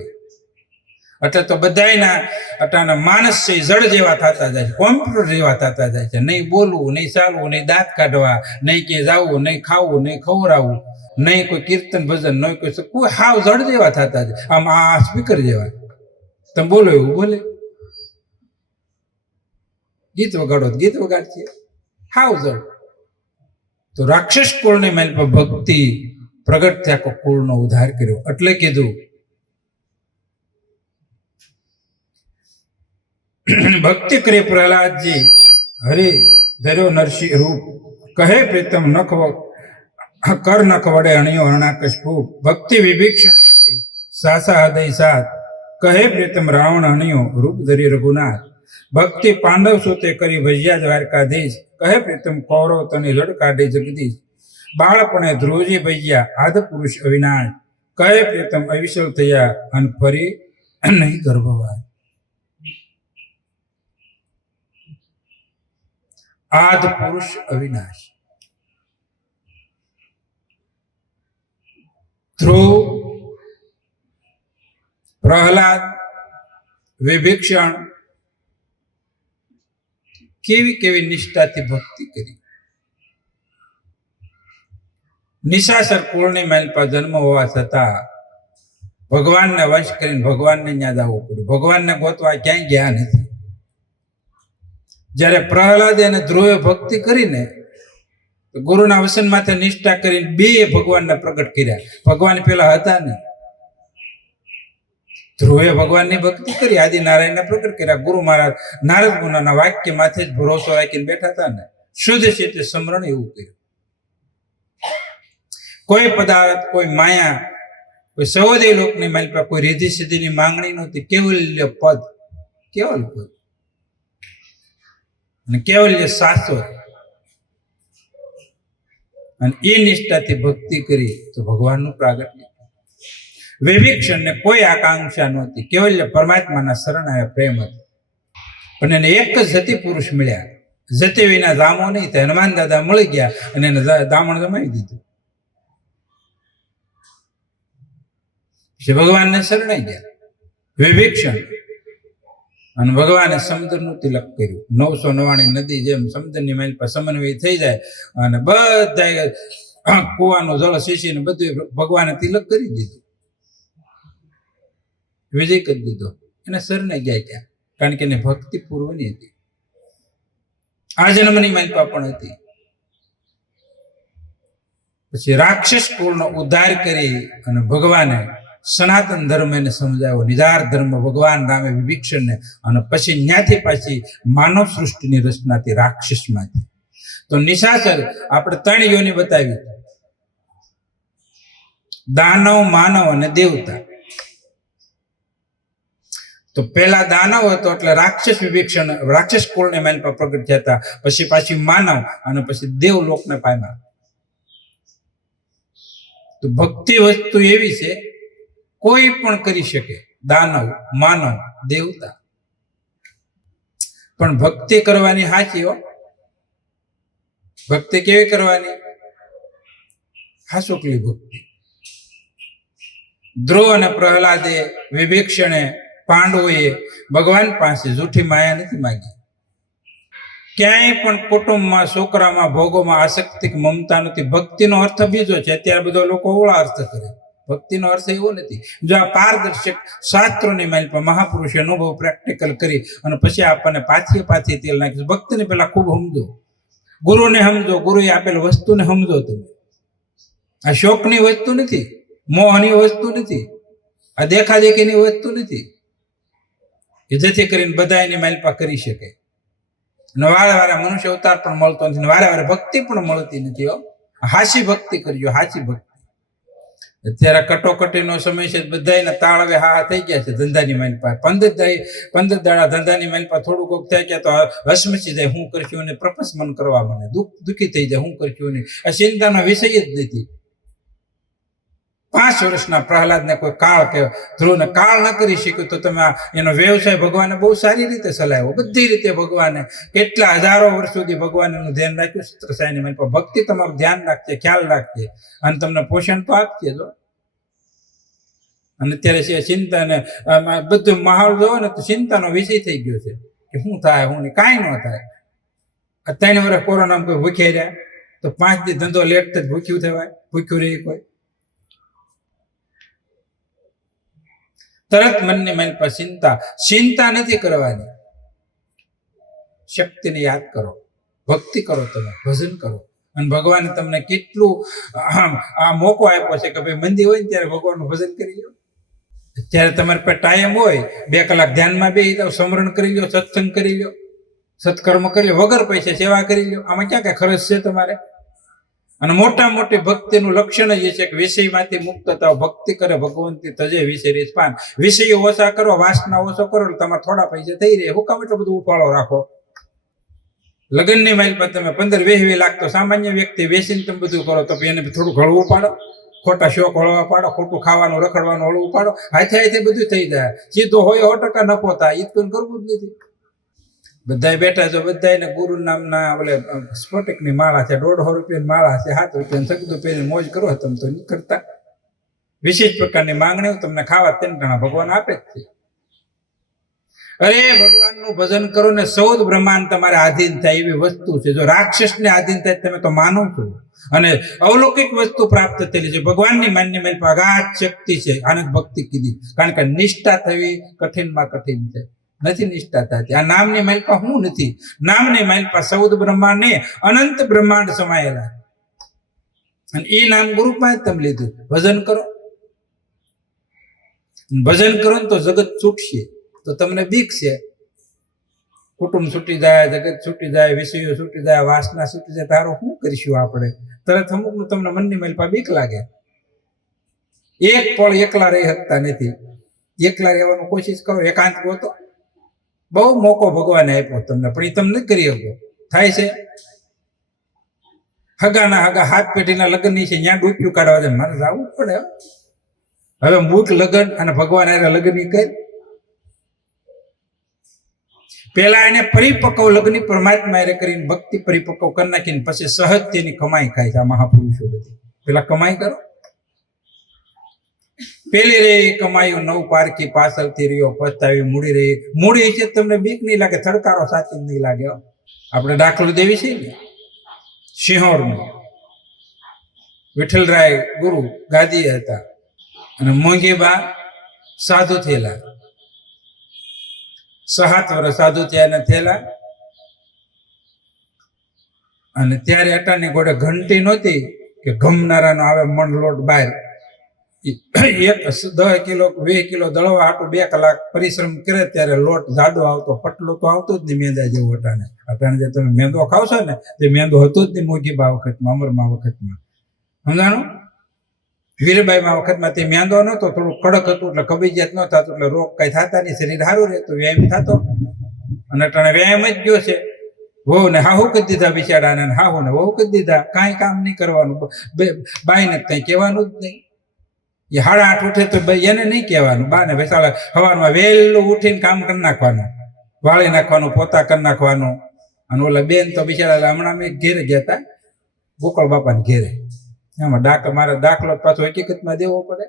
એટલે તો બધાના અટાના માણસ છે જળ જેવા થતા જાય છે, કોમ્પ્યુટર જેવા થતા જાય છે. નહીં બોલવું, નહીં ચાલવું, નહીં દાંત કાઢવા, નહીં ક્યાંય જવું, નહીં ખાવું, નહીં ખવડાવવું, નહીં કોઈ કીર્તન ભજન, નહીં કોઈ હાવ જળ જેવા થતા જાય. આમ આ સ્પીકર જેવા, તમે બોલો એવું બોલે, ગીત વગાડો ગીત વગાડશે, હાવ જળ. તો રાક્ષસ કુળની મહેલ પર ભક્તિ પ્રગટ થયા, કુળનો ઉદ્ધાર કર્યો. એટલે કીધું ભક્તિ કરે પ્રહલાદજી, હરે ધર્યો નરસિંહ રૂપ, કહે પ્રીતમ નખ કર નખ વડે અણિયો હરણાકશિપુ. ભક્તિ વિભીક્ષણ સાસા હૃદય સાથ, કહે પ્રીતમ રાવણ અણિયો રૂપ ધરી રઘુનાથ. ભક્તિ પાંડવ સુતે કરી ભજ્યા દ્વારકાધીશ, કહે પ્રીતમ કૌરવ તને જડ કાઢી જગદીશ. બાળપણે ધ્રુવજી ભજ્યા આદ પુરુષ અવિનાશ, કહે પ્રીતમ અવિશલ થયા અને ફરી નહીં ગર્ભવાસ. આદ પુરુષ અવિનાશ. ધ્રુવ, પ્રહલાદ, વિભીક્ષણ કેવી કેવી નિષ્ઠાથી ભક્તિ કરી. નિશાચર કુળની મહેલ પર જન્મ હોવા છતાં ભગવાનને વશ કરીને ભગવાનને ન્યા જવું પડ્યું. ભગવાનને ગોતવા ક્યાંય ગયા નથી. જ્યારે પ્રહલાદે અને ધ્રુવે ભક્તિ કરીને ગુરુના વસન માથે નિષ્ઠા કરીને બે ભગવાનને પ્રગટ કર્યા. ભગવાન પેલા હતા નહીં. ધ્રુવે ભગવાનની ભક્તિ કરી, આદિનારાયણને પ્રગટ કર્યા. ગુરુ મહારાજ નારદ મુનિના વાક્ય માથે જ ભરોસો રાખીને બેઠા હતા ને, શુદ્ધ ચિત્તે સ્મરણ એવું કર્યું. કોઈ પદાર્થ, કોઈ માયા, કોઈ સૌદય લોકની માલ પર કોઈ રીધિ સિદ્ધિની માંગણી નહોતી. કેવલ્ય પદ, કેવલ પદ અને કેવલ્ય શાશ્વત. અને એ નિષ્ઠાથી ભક્તિ કરી તો ભગવાનનું પ્રાગટ્ય. વિભીક્ષણને કોઈ આકાંક્ષા નહોતી, કેવલ પરમાત્માના શરણ અને પ્રેમ હતો. પણ એને એક જ જતી પુરુષ મળ્યા. જતી વિના દામો નહીં, તો હનુમાન દાદા મળી ગયા અને એને દામણ જમાવી દીધું. ભગવાનને શરણાઈ ગયા વિભીક્ષણ, અને ભગવાને સમુદ્રનું તિલક કર્યું. 999 નદી જેમ સમુદ્રની માઇલ પર સમન્વય થઈ જાય અને બધા કુવાનું જળ શીશીને બધું ભગવાને તિલક કરી દીધું, વિજય કરી દીધો. એને શરણે ગયા ક્યાં? કારણ કે એને ભક્તિ પૂર્વની હતી, આ જન્મની માઇલ પર પણ હતી. પછી રાક્ષસ કુળનો ઉદ્ધાર કરી અને ભગવાને સનાતન ધર્મ એને સમજાવ્યો, નિજાર ધર્મ ભગવાન રામે વિભીક્ષણને. અને પછી ન્યાથી પાછી માનવ સૃષ્ટિની રચનાથી રાક્ષસમાંથી. તો નિશાચર આપણે 3 યોનિ બતાવી, દાનવ, માનવ અને દેવતા. તો પેલા દાનવ હતો એટલે રાક્ષસ વિભીક્ષણ રાક્ષસ કુળને માઇલ પર પ્રગટ થયા હતા. પછી પાછી માનવ અને પછી દેવલોકને પામ્યા. તો ભક્તિ વસ્તુ એવી છે, કોઈ પણ કરી શકે, દાનવ, માનવ, દેવતા. પણ ભક્તિ કરવાની સાચી હો. ભક્તિ કેવી કરવાની? હાસુકલી ભક્તિ. ધ્રુવ અને પ્રહલાદે, વિભીક્ષણે, પાંડવોએ ભગવાન પાસે જૂઠી માયા નથી માંગી. ક્યાંય પણ કુટુંબમાં, છોકરામાં, ભોગોમાં આસક્તિક મમતા નથી. ભક્તિનો અર્થ બીજો છે. અત્યારે બધા લોકો ઓળા અર્થ કરે. ભક્તિનો અર્થ એવો નથી. જો આ પારદર્શક શાસ્ત્રોની માઇલ પર મહાપુરુષે અનુભવ પ્રેક્ટિકલ કરી અને પછી આપણને પાછી તેલ નાખ્યું. ભક્તિને પેલા ખૂબ સમજો, ગુરુને સમજો, ગુરુએ આપેલ વસ્તુને સમજો. તમે આ શોકની વસ્તુ નથી, મોહની વસ્તુ નથી, આ દેખાદેખીની વસ્તુ નથી, જેથી કરીને બધા એની માઇલ પર કરી શકે. અને વારે વારે મનુષ્ય અવતાર પણ મળતો નથી, વારે વારે ભક્તિ પણ મળતી નથી. હાચી ભક્તિ કરજો, હાચી ભક્તિ. અત્યારે કટોકટીનો સમય છે, બધાના તાળ હવે હા થઈ ગયા છે ધંધાની માઇલ પર. 15 દાડા ધંધાની માઇલ પર થોડું કોક થાય કે તો હસમચી જાય, હું કરશું અને પ્રપંચમન કરવા મને દુઃખી થઈ જાય, હું કરશું નહીં. આ ચિંતાનો વિષય જ નથી. 5 વર્ષના પ્રહલાદને કોઈ કાળ કે ધ્રુવને કાળ ન કરી શક્યું, તો તમે એનો વ્યવસાય ભગવાને બહુ સારી રીતે ચલાવ્યો. બધી રીતે ભગવાને કેટલા હજારો વર્ષ સુધી ભગવાન એનું ધ્યાન રાખ્યું. સત્રસાયની માઇલ પર ભક્તિ તમારું ધ્યાન રાખશે, ખ્યાલ રાખશે અને તમને પોષણ તો આપશે. જો અને અત્યારે ચિંતા ને બધું માહોલ જોવો ને તો ચિંતાનો વિષય થઈ ગયો છે કે શું થાય, શું નહીં, કાંઈ ન થાય. 3 વર્ષ કોરોનામાં કોઈ ભૂખ્યા રહ્યા તો 5 દી ધંધો લેટ જ ભૂખ્યું થવાય? ભૂખ્યું રહી કોઈ? તરત મનની માઇલ પર ચિંતા નથી કરવાની. શક્તિને યાદ કરો, ભક્તિ કરો, તમે ભજન કરો. અને ભગવાને તમને કેટલું આ મોકો આપ્યો છે કે ભાઈ મંદી હોય ને ત્યારે ભગવાનનું ભજન કરી લો. ત્યારે તમારે પાસે ટાઈમ હોય 2 કલાક ધ્યાનમાં બેસી જાઓ, સ્મરણ કરી લો, સત્સંગ કરી લો, સત્કર્મ કરી લો, વગર પૈસે સેવા કરી લો. આમાં ક્યાં કઈ ખર્ચ છે તમારે? અને મોટા મોટી ભક્તિનું લક્ષણ જ છે કે વિષયમાંથી મુક્ત થાવ. ભક્તિ કરે ભગવંતી તજે વિષય રીતપાન. વિષયો ઓછા કરો, વાસના ઓછો કરો, તમારે થોડા પૈસા થઈ રહે. હું કામ એટલું બધું ઉપાડો રાખો? લગ્નની માઇલ પર તમે 15-20 લાખ તો સામાન્ય વ્યક્તિ વેચીને તમે બધું કરો, તો એને થોડું હળવું પાડો, ખોટા શોખ હળવા પાડો, ખોટું ખાવાનું રખડવાનું હળવું પાડો. હાથે બધું થઈ જાય. સીધો હોય 100% નફો થાય. ઈ કોઈ કરવું જ નથી. બધા બેઠા છો, બધાને ગુરુ નામના ઓલે સ્ફટિકની માળા છે, 150 રૂપિયાની માળા છે, 7 રૂપિયાનું સગદું પહેરીને મોજ કરો. તમે તો નહીં કરતા. વિશેષ પ્રકારની માંગણીઓ તમને ખાવા 3 ગણા ભગવાન આપે જ છે. અરે ભગવાનનું ભજન કરો ને 14 બ્રહ્માંડ તમારે આધીન થાય એવી વસ્તુ છે. જો રાક્ષસને આધીન થાય તમે તો માનો છો. અને અવલૌકિક વસ્તુ પ્રાપ્ત થયેલી છે. ભગવાનની માન્ય મેલ પર અગાધ શક્તિ છે. આનંદ ભક્તિ કીધી. કારણ કે નિષ્ઠા થવી કઠિનમાં કઠિન છે. નથી નિષ્ઠા થતી. આ નામની માઇલ પર હું નથી. નામની માઇલ પર 14 બ્રહ્માંડ ને અનંત બ્રહ્માંડ સમાયેલા. અને એ નામ ગુરુ પાસે તમે લીધું. ભજન કરો, ભજન કરો ને તો જગત છૂટશે. તો તમને બીક છે. કુટુંબ છૂટી જાય, જગત છૂટી જાય, વિષયો છૂટી જાય, વાસના છૂટી જાય, તારો શું કરીશું આપણે? તરત અમુકનું તમને મનની માઇલ પર બીક લાગે. એક પળ એકલા રહી શકતા નથી. એકલા રહેવાનું કોશિશ કરો, એકાંત ગોતો. બહુ મોકો ભગવાને આપ્યો તમને, પણ એ તમે નથી કરી શકો. થાય છે? હગાના હગા હાથ પેઢીના લગ્નની છે ત્યાં ડૂબક્યું કાઢવા દે, મારે જવું પડે. હવે મૂક લગ્ન અને ભગવાન હારે લગ્ન કરી. પેલા એને પરિપક્વ લગ્ન પરમાત્મા હારે કરીને ભક્તિ પરિપક્વ કરી નાખીને પછી સહજ તેની કમાઈ ખાય છે આ મહાપુરુષો બધી. પેલા કમાઈ કરો. પેલી રે કમાયું નવ પારખી પાછળથી રહ્યો પસ્તાવી મૂડી રહી. મૂડી છે તમને બીક નહીં લાગે, થડકારો સાચી નહીં લાગે. આપણે દાખલો દેવી છે ને સિંહોરનો. વિઠ્ઠલરાય ગુરુ ગાદી હતા અને મોંઘીબા સાધુ થયેલા. 7 વર્ષ સાધુ થયા થયેલા. અને ત્યારે અટાની ગોળે ઘંટી નહોતી કે ગમનારાનો આવે મણ લોટ બહાર. 10 કિલો 20 કિલો દળવા હાટું 2 કલાક પરિશ્રમ કરે ત્યારે લોટ જાડો આવતો, પટલો તો આવતો જ નહીં મેંદા જેવો. અટાણે જે તમે મેંદો ખાવશો ને તે મેંદો હતો જ નહીં મોંઘીબા વખતમાં, અમરમાં વખતમાં. સમજાણું? વીરબાઈમાં વખતમાં તે મેંદો નહોતો, થોડું કડક હતું એટલે કબજિયાત ન થતું, એટલે રોગ કઈ થતા નહીં, શરીર સારું રહેતું, વ્યાયામ થતો. અને અટાણે વ્યાયામ જ ગયો છે. વહુ ને હાહુ કરી દીધા બિચારાને, હાહુ ને વહુ કરી દીધા. કાંઈ કામ નહીં કરવાનું, બાઈને કંઈ કહેવાનું જ નહીં. એ 8:30 ઉઠે તો એને નહીં કહેવાનું. બાને બેસાડે સવારમાં વહેલું ઉઠીને કામ કરી નાખવાનું, વાળી નાખવાનું, પોતા કરી નાખવાનું. અને ઓલા બેન તો બિચારા હમણાં અમે ઘેરે ગયા હતા, ગોકળ બાપાને ઘેરે. એમાં મારે દાખલો પાછો હકીકતમાં દેવો પડે.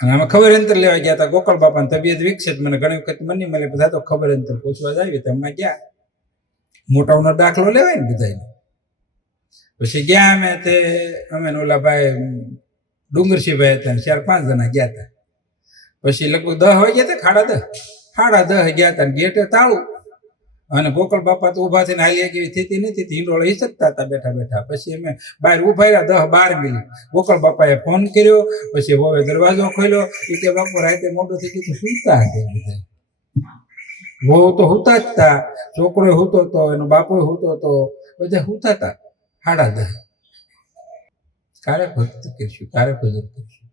અને અમે ખબર અંતર લેવા ગયા હતા. ગોકળ બાપાની તબિયત વિકસિત, મને ઘણી વખત મને મળે, બધા તો ખબર અંતર પૂછવા જ આવી. તો હમણાં ગયા, મોટાઓનો દાખલો લેવાય ને બધાને. પછી ગયા અમે ઓલા ભાઈ ડુંગરસિંહભાઈ હતા ને 4-5 જણા ગયા હતા. પછી લગભગ 10 વાગ્યા હતા, 10:30 ગયા હતા. ગેટે તાળું. અને ગોકળ બાપા તો ઉભા થઈને હાલી એવી સ્થિતિ નથી, હિંડોળે હિસકતા હતા બેઠા બેઠા. પછી અમે બહાર ઉભા રહ્યા 10-12 મિનિટ. ગોકળ બાપાએ ફોન કર્યો, પછી વહુએ દરવાજો ખોલ્યો. એ કે બાપુ રાતે મોટું થઈ ગયું, સુતા હતા બધા. વહુ તો હુતા જ હતા, છોકરો હુતો હતો, એનો બાપો હુતો હતો, બધા હુતા હતા. 10:30 કારે ભક્તિ કરીશું, કારે ભજન કરીશું.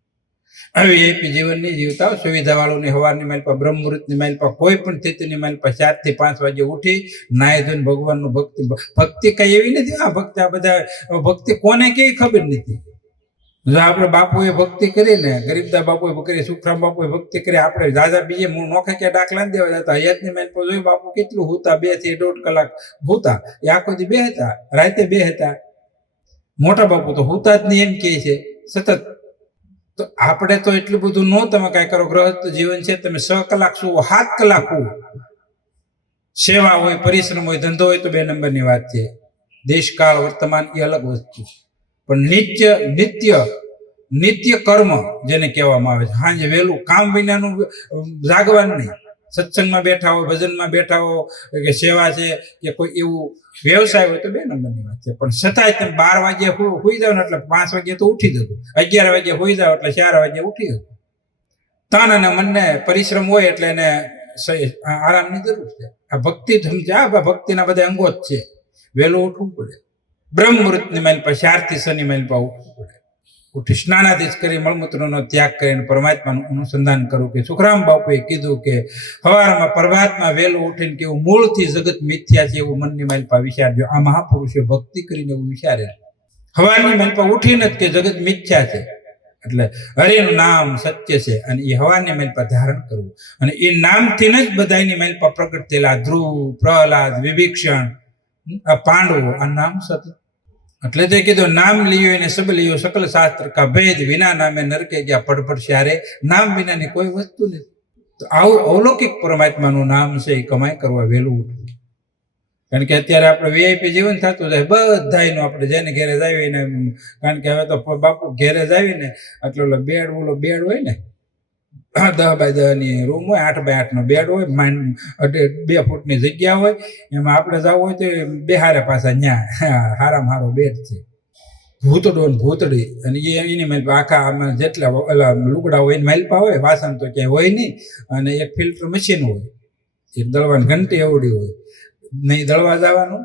હવે એપી જીવન નહીં જીવતા. સુવિધા વાળુની હવારની માલ પર, બ્રહ્મ મુહૂર્તની માલ પર, કોઈ પણ સ્થિતિની માલ પર 4 થી 5 વાગે ઉઠી નાય ધોઈને ભગવાનનું ભક્તિ કઈ એવી નથી. આ ભક્તિ, આ બધા ભક્તિ કોને કેવી ખબર નથી. જો આપણે બાપુએ ભક્તિ કરીને, ગરીબદા બાપુએ કરી, સુખરામ બાપુએ ભક્તિ કરી, આપણે દાદા બીજે નોખે કે દાખલા દેવા જતા. હયાતની માલ પર જોયું બાપુ કેટલું હુતા, 2 થી 1.5 કલાક હુતા. એ આખો દી બે હતા, રાતે બે હતા. મોટા બાપુ તો હુતા જ નહીં એમ કહે છે સતત. તો આપણે તો એટલું બધું ન તમે કાંઈ કરો. ગ્રહસ્થ જીવન છે, તમે 6 કલાક સુવો, 7 કલાક સુવો. સેવા હોય, પરિશ્રમ હોય, ધંધો હોય તો 2 નંબરની વાત છે. દેશકાળ વર્તમાન એ અલગ વસ્તુ. પણ નિત્ય કર્મ જેને કહેવામાં આવે છે, સાંજે વહેલું કામ વિનાનું જાગવાનું નહીં. સત્સંગમાં બેઠા હોય, ભજનમાં બેઠા હો, કે સેવા છે કે કોઈ એવું વ્યવસાય હોય તો 2 નંબરની વાત છે. પણ છતાંય તમે 12 વાગ્યે સુઈ જાવ ને એટલે 5 વાગ્યે તો ઉઠી જવું, 11 વાગ્યે સુઈ જાવ એટલે 4 વાગ્યે ઉઠી જવું. તન અને મનને પરિશ્રમ હોય એટલે એને આરામની જરૂર છે. આ ભક્તિ સમજ્યા, આ ભક્તિના બધા અંગો જ છે. વહેલું ઉઠવું પડે. બ્રહ્મ મુહૂર્તની માઇલ પર 4 થી 6 ની માઇલ પર ઉઠવું પડે. ઉઠી સ્નાનાદિશ કરી મળમૂત્રનો ત્યાગ કરીને પરમાત્માનું અનુસંધાન કરવું. કે સુખરામ બાપુએ કીધું કે સવારમાં પરમાત્મા વહેલું ઉઠીને કેવું મૂળથી જગત મિથ્યા છે એવું મનની માઇલ પર વિચારજો. આ મહાપુરુષે ભક્તિ કરીને એવું વિચારે. સવારની માઇલ પર ઉઠીને જ કે જગત મિથ્યા છે, એટલે હરિનું નામ સત્ય છે, અને એ હવાની માઇલ પર ધારણ કરવું. અને એ નામથી જ બધાની માઇલ પર પ્રગટ થયેલા ધ્રુવ, પ્રહલાદ, વિભીષણ, આ પાંડવો, આ નામ સત્ય. એટલે તે કીધું નામ લિયો એને સબ લિયો, સકલ શાસ્ત્ર કા ભેદ, વિના નામે નરકે ગયા પડપડ શ્યારે. નામ વિનાની કોઈ વસ્તુ નથી. તો આવું અવલૌકિક પરમાત્માનું નામ છે, એ કમાઈ કરવા વહેલું ઉઠવું. કારણ કે અત્યારે આપણે વીઆઈપી જીવન થતું જાય બધાયનું. આપણે જેને ઘેરે જાવી ને, કારણ કે હવે તો બાપુ ઘેરે જાવી ને એટલે ઓલો બેડ હોય ને, 10x10 ની રૂમ હોય, 8x8 નો બેડ હોય, 2 ફૂટની જગ્યા હોય. એમાં આપણે જવું હોય તો બેહારે પાછા ન્યા હારામાં હારો બેડ છે, ભૂતડો ને ભૂતડી. અને એની માઇલ આખા આમાં જેટલા ઓલા લુગડા હોય એની માઇલપા હોય, વાસણ તો ક્યાંય હોય નહીં. અને એક ફિલ્ટર મશીન હોય, એક દળવાની ઘંટી એવડી હોય. નહીં દળવા જવાનું,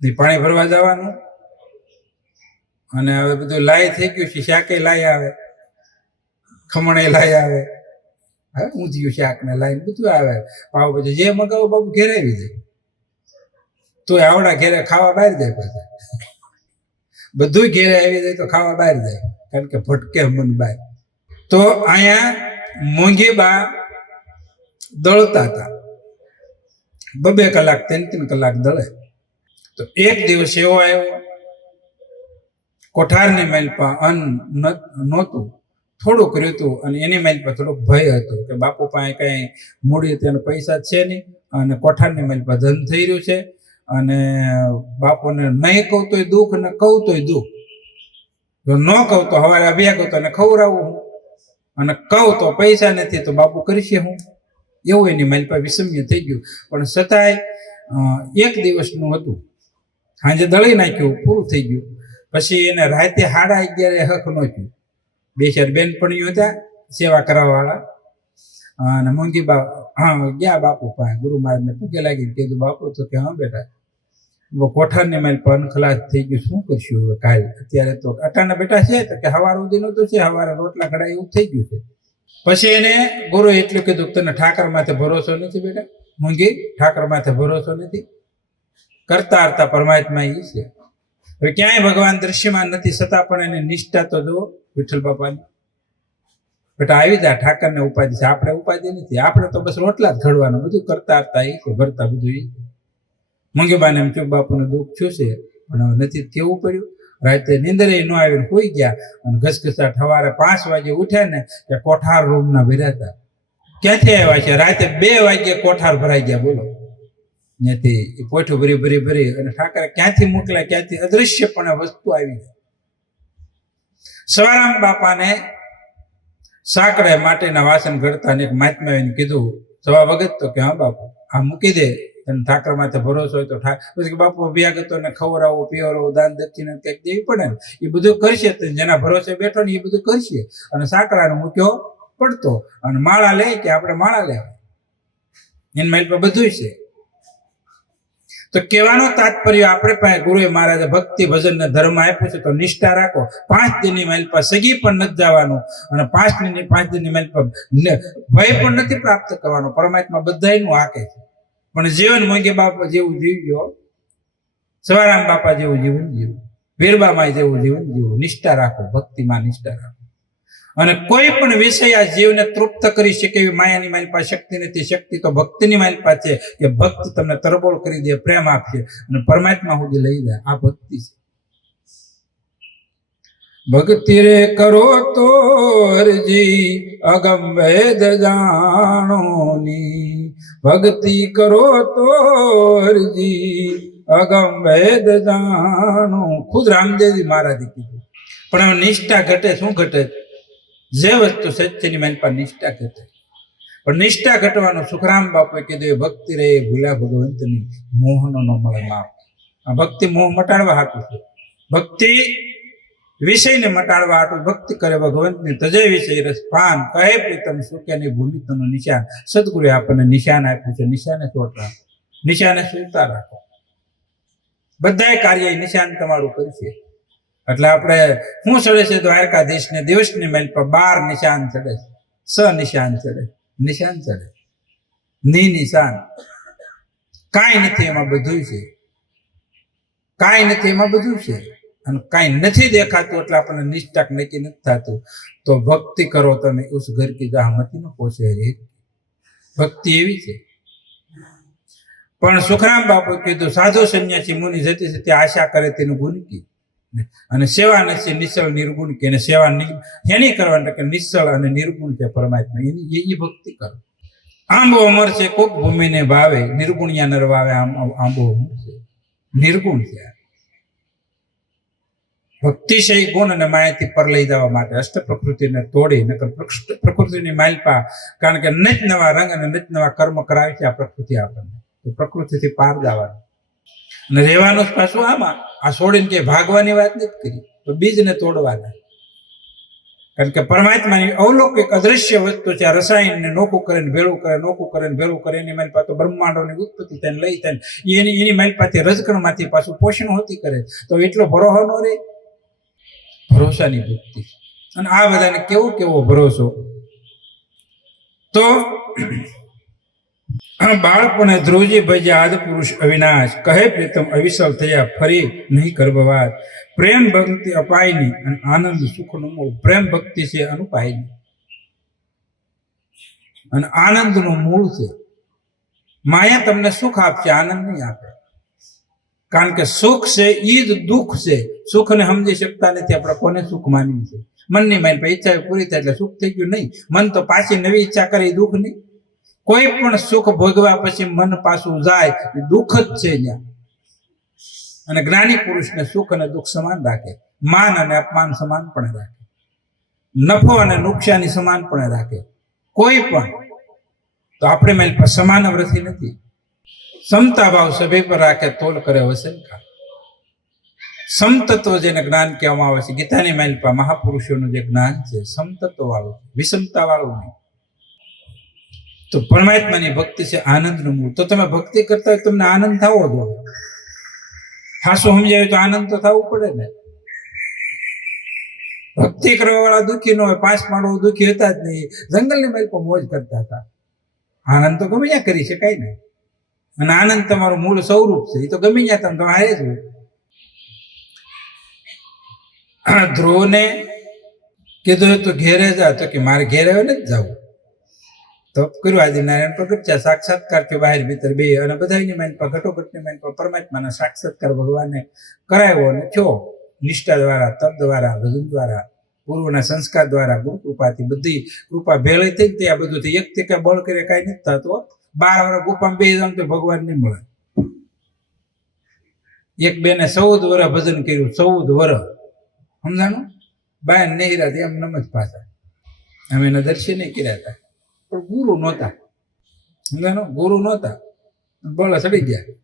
નહીં પાણી ભરવા જવાનું. અને હવે બધું લાય થઈ ગયું છે, શાકે લાય આવે, ખમણે લાય આવે, હવે ઊંધિયું શાક ને લાઈને બધું આવે. પાવ પછી જે મગાવો બાપુ ઘેર આવી જાય. તો આવડા ઘેરે ખાવા બહાર જાય પાછા, બધું ઘેરે આવી જાય તો ખાવા બહાર જાય, કારણ કે ભટકે મન બહાર. તો અહીંયા મોંઘીબા દળતા હતા, 2 કલાક 3 કલાક દળે. તો એક દિવસ એવો આવ્યો, કોઠારની માઇલ પર અન્ન નહોતું, થોડુંક રહેતું, અને એની માઇલ પર થોડોક ભય હતો કે બાપુ પાસે કઈ મૂડી તેને પૈસા છે નહીં, અને કોઠારની માઇલ પર ધન થઈ રહ્યું છે, અને બાપુને નહીં કહું તોય દુઃખ ને કહું તોય દુઃખ. જો ન કહું તો સવારે અભ્યા કહું તો એને ખવડાવું હું, અને કહું તો પૈસા નથી તો બાપુ કરશે હું. એવું એની માઇલ પર વિષમ્ય થઈ ગયું. પણ છતાંય એક દિવસનું હતું, સાંજે દળી નાખ્યું, પૂરું થઈ ગયું. પછી એને રાતે 11:30 હક નો થયું. 2-4 બેનપણીઓ હતા સેવા કરવાવાળા, અને મોંઘીબા ગયા બાપુ પાસે, ગુરુ મહારાજને પગે લાગીને કીધું, બાપુ તો કે હા બેટા, કોઠારની માઇલ પર ખલાસ થઈ ગયું, શું કરશું હવે કાલ? અત્યારે તો અટાણા બેટા છે તો કે સવાર સુધીનું તો છે, સવારે રોટલા કડાય એવું થઈ ગયું છે. પછી એને ગુરુ એટલું કીધું, તને ઠાકર માથે ભરોસો નથી બેટા મોંઘી, ઠાકર માથે ભરોસો નથી, કરતા હરતા પરમાત્મા એ છે. હવે ક્યાંય ભગવાન દ્રશ્યમાન નથી, છતાં પણ એની નિષ્ઠા તો જુઓ વિઠ્ઠલ બાપાની. બેટા આવી જા, ઠાકરને ઉપાધિ છે, આપણે ઉપાધિ નથી, આપણે તો બસ રોટલા જ ઘડવાના, બધું કરતા હરતા એ છે, ભરતા બધું એ છે. મોંઘીબાને એમ ચૂક બાપુને દુઃખ થયું છે, પણ હવે નથી કેવું પડ્યું. રાતે નીંદરે ન આવીને હોઈ ગયા, અને ઘસઘસાટ સવારે 5 વાગે ઉઠ્યા ને કે કોઠાર રૂમના ભર્યા હતા. ક્યાંથી આવ્યા છે? રાતે 2 વાગે કોઠાર ભરાઈ ગયા, બોલો. ત્યાંથી પોઠું ભરી અને ઠાકરે ક્યાંથી મોકલ્યા, ક્યાંથી અદૃશ્યપણે વસ્તુ આવી. સવારામ બાપાને સાંકળે માટીના વાસણ ઘડતા અને એક મહાત્મા આવીને કીધું, સવા વખત તો કે હા બાપુ આ મૂકી દે, તને ઠાકર માથે ભરોસો હોય તો. પછી બાપુ અભ્યાગતો ને ખવડાવો પીવડાવો, દાન દક્ષિણા કંઈક દેવી પડે ને, એ બધું કરશે. જેના ભરોસે બેઠો ને એ બધું કરશે. અને સાંકળાનો મૂક્યો પડતો, અને માળા લે કે આપણે માળા લેવા, એની માઇલ પર બધું છે. તો કહેવાનો તાત્પર્ય, આપણે પાસે ગુરુએ મહારાજે ભક્તિ ભજન ને ધર્મ આપ્યું છે, તો નિષ્ઠા રાખો. 5 દિનની માઇલ પર સગી પણ નથી જવાનું, અને 5 દિનની માઇલ પર ભય પણ નથી પ્રાપ્ત કરવાનો. પરમાત્મા બધાયનું હાકે છે, પણ જીવન મોંઘી બાપા જેવું જીવજો, સવારામ બાપા જેવું જીવન જીવું, વીરબામાઈ જેવું જીવન જીવું. નિષ્ઠા રાખો, ભક્તિમાં નિષ્ઠા રાખો. અને કોઈ પણ વિષય આ જીવને તૃપ્ત કરી શકે એવી માયાની મારી પાસે શક્તિ નથી. શક્તિ તો ભક્તિની મારી પાસે છે, કે ભક્તિ તમને તરબોળ કરી દે, પ્રેમ આપશે અને પરમાત્મા સુધી લઈ જાય. આ ભક્તિ છે. ભક્તિ રે કરો તો હરજી અગમ વેદ જાણોની, ભક્તિ કરો તો હરજી અગમ વેદ જાણો. ખુદ રામદેવજી મહારાજે કીધું. પણ હવે નિષ્ઠા ઘટે, શું ઘટે? જે વસ્તુ સત્યની મારી પાસે નિષ્ઠા ઘટે. પણ નિષ્ઠા ઘટવાનું સુખરામ બાપુએ કીધું, એ ભક્તિ રે ભૂલા ભગવંતની, મોહનો નો મળે માપ. આ ભક્તિ મોહ મટાડવા હાટું છે. ભક્તિ વિષયને મટાડવા હાટું ભક્તિ કરે ભગવંતની. તજય વિષય રસ પાન કહે પ્રીતમ સુખે ની ભૂમિ તનું નિશાન. સદગુરુએ આપણને નિશાન આપ્યું છે. નિશાને ચોટ રાખો, નિશાને સુલતા રાખો. બધાય કાર્ય નિશાન તમારું કરશે. એટલે આપણે શું ચડે છે? દ્વારકાધીશને દિવસની માઇલ પર 12 નિશાન ચડે છે. નિશાન ચડે, નિશાન ચડે, નિશાન. કાંઈ નથી એમાં બધું છે, કાંઈ નથી એમાં બધું છે. અને કાંઈ નથી દેખાતું એટલે આપણને નિષ્ઠા નક્કી નથી થતું. તો ભક્તિ કરો તમે, ઉસ ઘર કી જહામતી નો પોસે રે. ભક્તિ એવી છે. પણ સુખરામ બાપુ કીધું, સાધુ સંન્યાસી મુનિ જતી જતી આશા કરે તેનું ગુણ કી, અને સેવા નથી નિશ્ચળ નિર્ગુણ કે. એને સેવા એની કરવાની કે નિશ્ચળ અને નિર્ગુણ છે પરમાત્મા, એની એ ભક્તિ કરો. આંબો અમર છે, કોક ભૂમિને ભાવે, નિર્ગુણિયા નર વાવે. આંબો અમર છે, નિર્ગુણ છે. ભક્તિશય ગુણ અને માયાથી પર લઈ જવા માટે અષ્ટ પ્રકૃતિને તોડી, નકર પ્રકૃતિની માલપા. કારણ કે નિત નવા રંગ અને નિત નવા કર્મ કરાવે છે આ પ્રકૃતિ આપણને. તો પ્રકૃતિથી પાર જવાનું અને રહેવાનું જ પાછું આમાં. આ છોડીને કે ભાગવાની વાત નથી કરી, તો બીજને તોડવાના. કારણ કે પરમાત્માની અવલૌકિક અદૃશ્ય વસ્તુ છે. આ રસાયણને નોકું કરીને ભેળું કરે, નોકું કરીને ભેળું કરે. એની મારી પાસે બ્રહ્માંડોની ઉત્પત્તિ થઈને લઈ થઈને એની મારી પાસે રજકણમાંથી પાછું પોષણ હોતી કરે. તો એટલો ભરોસો ન રહે. ભરોસાની ભક્તિ. અને આ બધાને કેવો ભરોસો? તો બાળપણે ધ્રુવજી ભજ્યા આદ પુરુષ અવિનાશ, કહે પ્રીતમ અવિસલ થયા ફરી નહીં ગર્ભવાસ. પ્રેમ ભક્તિ અપાયની અને આનંદ સુખનું મૂળ. પ્રેમ ભક્તિ છે અનુપાયની અને આનંદનું મૂળ છે. માયા તમને સુખ આપશે, આનંદ નહીં આપે. કારણ કે સુખ છે ઈ જ દુઃખ છે. સુખને સમજી શકતા નથી આપણે, કોને સુખ માનવું છે. મનની માની પછી ઈચ્છા પૂરી થાય એટલે સુખ થઈ ગયું નહીં. મન તો પાછી નવી ઈચ્છા કરે એ દુઃખ નહીં. કોઈ પણ સુખ ભોગવા પછી મન પાછું જાય એ દુઃખ જ છે ત્યાં. અને જ્ઞાની પુરુષને સુખ અને દુઃખ સમાન રાખે, માન અને અપમાન સમાનપણે રાખે, નફો અને નુકસાની સમાનપણે રાખે. કોઈ પણ તો આપણે મેલ પર સમાન વ્રતિ નથી. સમતા ભાવ સભે પર રાખે, તોલ કરે વસનકા. સમતત્વ જેને જ્ઞાન કહેવામાં આવે છે, ગીતાની મેલ પર મહાપુરુષોનું જે જ્ઞાન છે સમતત્વ વાળું, વિષમતા વાળું નહીં. તો પરમાત્માની ભક્તિ છે આનંદનું મૂળ. તો તમે ભક્તિ કરતા હોય તમને આનંદ થવો જોઈએ. હાસું સમજાય તો આનંદ તો થવું પડે ને. ભક્તિ કરવા વાળા દુઃખી ન હોય, 5 માળો દુઃખી હતા જ નહીં, જંગલની મેલ પર મોજ કરતા હતા. આનંદ તો ગમે ત્યાં કરી શકાય ને. અને આનંદ તમારું મૂળ સ્વરૂપ છે, એ તો ગમે ત્યાં તમે તમારે જ હોય. ધ્રુવને કીધું તો ઘેરે જા, તો કે મારે ઘેરે નથી જવું. તપ કર્યું આદિનારાયણ પ્રગટ છે, સાક્ષાત્કાર થયો બહાર ભીતર બે. અને બધાની માઇન પર ઘટોઘટની માઇન પર પરમાત્માના સાક્ષાત્કાર ભગવાનને કરાવ્યો અને થયો. નિષ્ઠા દ્વારા, તપ દ્વારા, ભજન દ્વારા, પૂર્વના સંસ્કાર દ્વારા, ગુરુ કૃપાથી બધી કૃપા ભેળી થઈ. ત્યાં બધું એક તે બળ કરે કાંઈ નથી થતું. 12 વર્ષ ગુફામાં બેસી જાવ તો ભગવાન નહીં મળે. એક બેને 14 વર્ષ ભજન કર્યું, 14 વર્ષ સમજાણું. બાયન નહીં રહ્યા એમ નમ જ પાછા. અમે એના દર્શન કર્યા હતા, પણ ગુરુ નહોતા. સમજાણું, ગુરુ નહોતા, બળ ચડી ગયા.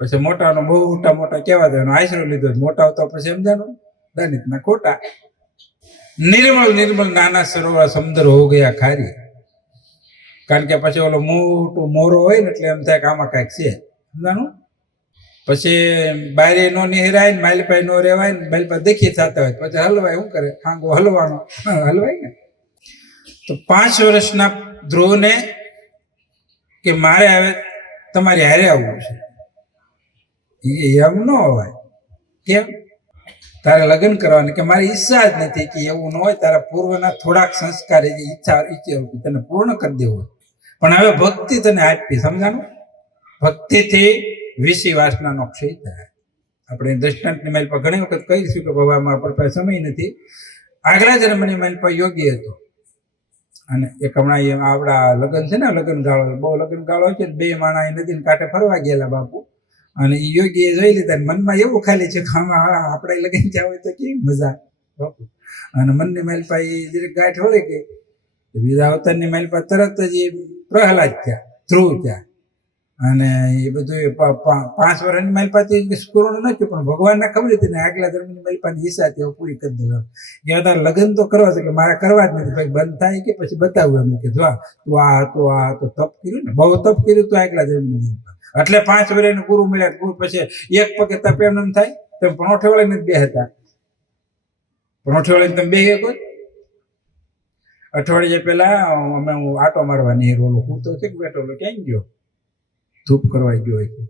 પછી મોટાનો બહુ મોટા કહેવા દો, એનો આશરો લીધો. મોટા તો પછી સમજાણું દલિતના ખોટા. નિર્મળ નાના સરોવર સમુદ્ર હો ગયા ખારી. કારણ કે પછી ઓલો મોટું મોરો હોય ને એટલે એમ થાય કે આમાં કાંઈક છે. સમજાણું. પછી બારે નો નિહરાય ને માલિપાઈ નો રેવાય ને માલિપા દેખી થતા હોય પછી હલવાય. શું કરે? ખાંગો હલવાનો હલવાય ને. તો 5 વર્ષના ધ્રુવને કે મારે હવે તમારી હારે આવવું છે. એમ ન હોય. કેમ? તારે લગ્ન કરવાનું કે મારી ઈચ્છા જ નથી. કે એવું ન હોય, તારા પૂર્વના થોડાક સંસ્કાર ઈચ્છા તને પૂર્ણ કરી દેવો. પણ હવે ભક્તિ તને આપી. સમજાણું. ભક્તિથી વિષય વાસનાનો ક્ષય થાય. આપણે દ્રષ્ટાંતની માઇલ પર ઘણી વખત કહીશું કે બાબામાં આપણા પાસે સમય નથી. આગલા જન્મની માઇલ પર યોગી હતો. અને એક હમણાં આપણા લગ્ન છે ને, લગ્ન ગાળો, બહુ લગ્ન ગાળો છે. 2 માણા નદીને કાંઠે ફરવા ગયેલા બાપુ. અને એ યોગીએ જોઈ લીધા. મનમાં એવું ખાલી છે કે આપણે લગ્ન જ્યાં હોય તો કેવી મજા બાપુ. અને મનની માઇલ પર એ જરીક ગાંઠ વળે કે બીજા અવતારની માઇલ પર તરત જ એ પ્રહલાદ થયા, ધ્રુવ થયા. અને એ બધું 5 વર્ષની માઇલ પાછી પૂર્ણ ન થયું, પણ ભગવાનને ખબર હતી ને આગલા ધર્મની માઇલ પાછી ઈચ્છા હતી પૂરી કરી દઉં. એમ તારે લગ્ન તો કરવા છે કે મારે કરવા જ નથી. ભાઈ બંધ થાય કે પછી બતાવું એમ કે જો આ તો તપ કર્યું ને, બહુ તપ કર્યું તો આગલા ધર્મની એટલે 5 વર્ષનો ગુરુ મળ્યા. ગુરુ પછી એક પગે તપ એમ થાય. તમે પરોઠે વળે નથી બે હતા. પરોઠે વળે તમે બે એક અઠવાડિયે પહેલા અમે આટો મારવા નહીં રોલો હું તો છે બેઠો ક્યાં ગયો? ધૂપ કરવા ગયો હોય.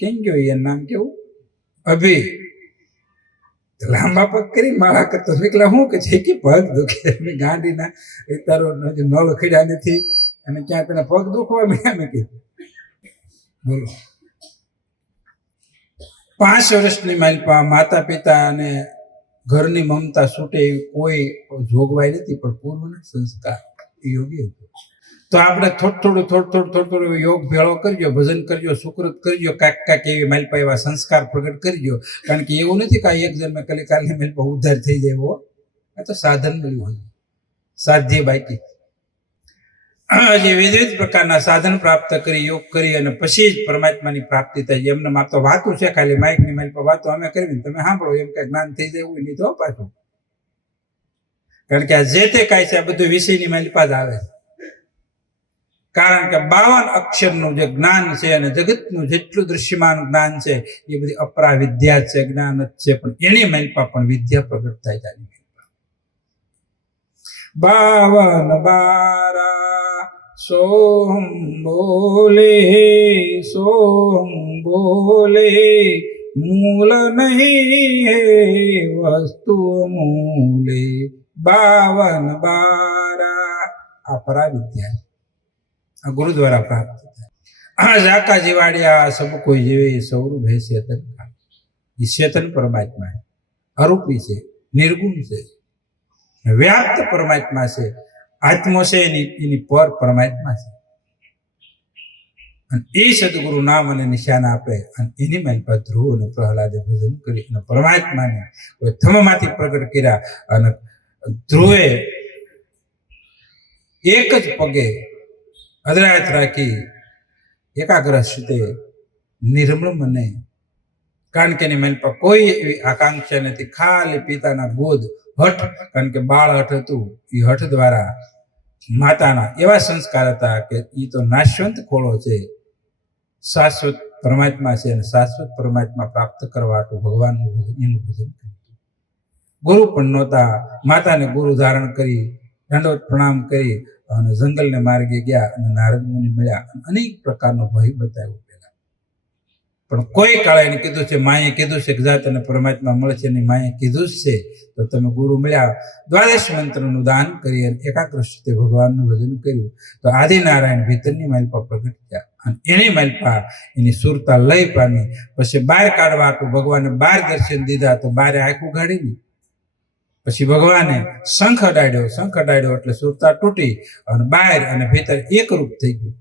કેમ ગયો? એ નામ કેવું? અભી. લાંબા પગ કરી માળા કરતો નીકળ્યા. શું કે છે કે પગ દુખે ગાંડીના તારો નળ ખીડા નથી અને ક્યાં તને પગ દુખવા મળ્યા. મેં કીધું બોલો. 5 વર્ષની માલપા માતા પિતા અને ઘરની મમતા છૂટે એવી કોઈ જોગવાઈ નથી, પણ પૂર્વના સંસ્કાર યોગ્ય હતો. તો આપણે થોડું યોગ ભેળો કરજો, ભજન કરજો, સુકૃત કરજો, કાંઈક એવી માલપા એવા સંસ્કાર પ્રગટ કરજો. કારણ કે એવું નથી કે એક જન્મે કલિકાલની માલપા ઉદ્ધાર થઈ જાય. આ તો સાધન મળ્યું હોય, સાધ્ય બાકી. જે વિવિધ પ્રકારના સાધન પ્રાપ્ત કરી, યોગ કરી અને પછી જ પરમાત્માની પ્રાપ્તિ થાય. એમને માત્ર તો વાતું છે ખાલી, માઇકની માઇલ પર વાતો અમે કરવી, તમે સાંભળો એમ કઈ જ્ઞાન થઈ જાય એવું નહીં તો પાછું. કારણ કે આ જે તે કાંઈ છે આ બધું વિષયની માઇલ પર જ આવે. કારણ કે 52 અક્ષરનું જે જ્ઞાન છે અને જગતનું જેટલું દૃશ્યમાન જ્ઞાન છે એ બધી અપરા વિદ્યા છે, જ્ઞાન જ છે. પણ એની માઇલ પર પણ વિદ્યા પ્રગટ થાય. बावन बारा सोहम बोले, सोहम बोले, मूल नहीं है वस्तु मूले, बावन बारा। आ पराविद्या आ गुरु द्वारा प्राप्त था। जाका जीवाड़िया सब कोई जीवे स्वरूप है चेतन का। ये चेतन परमात्मा है, अरूपी से, निर्गुण से, व्याप्त परमात्मा से, आत्मा से इनी पर परमात्मा से। એ સદગુરુ નામ અને નિશાન આપે અને એની મેલ પર ધ્રુવ અને પ્રહલાદે ભજન કરી અને પરમાત્માને કોઈ થમમાંથી પ્રગટ કર્યા અને ધ્રુવે એક જ પગે અદરાયત રાખી એકાગ્ર સ્થિતે નિર્મળ મને, કારણ કે એની મેલ પર કોઈ એવી આકાંક્ષા નથી, ખાલી પિતાના ગોદ હઠ, કારણ કે બાળ હઠ હતું, એ હઠ દ્વારા માતાના એવા સંસ્કાર હતા કે એ તો નાશવંત ખોળો છે, શાશ્વત પરમાત્મા છે અને શાશ્વત પરમાત્મા પ્રાપ્ત કરવા ભગવાનનું એનું ભજન કર્યું. ગુરુ પણ નહોતા, માતાને ગુરુ ધારણ કરી દંડવત પ્રણામ કરી અને જંગલને માર્ગે ગયા અને નારદ મુનિ મળ્યા, અનેક પ્રકારનો ભય બતાવ્યો પેલા. પણ કોઈ કાળે એને કીધું છે, માએ કીધું છે કે જા તને પરમાત્મા મળશે, એની માએ કીધું જ છે તો તમે ગુરુ મળ્યા. દ્વાદશ મંત્રનું દાન કરી અને એકાગ્ર સ્થિતે ભગવાનનું ભજન કર્યું તો આદિનારાયણ ભીતરની માલપા પ્રગટ થયા અને એની માલપા એની સુરતા લઈ પામી. પછી બહાર કાઢવા હતું ભગવાને બહાર દર્શન દીધા તો બારે આંખ ઉઘાડી નહીં. પછી ભગવાને શંખ અડાડ્યો એટલે સુરતા તૂટી અને બહાર અને ભીતર એકરૂપ થઈ ગયું.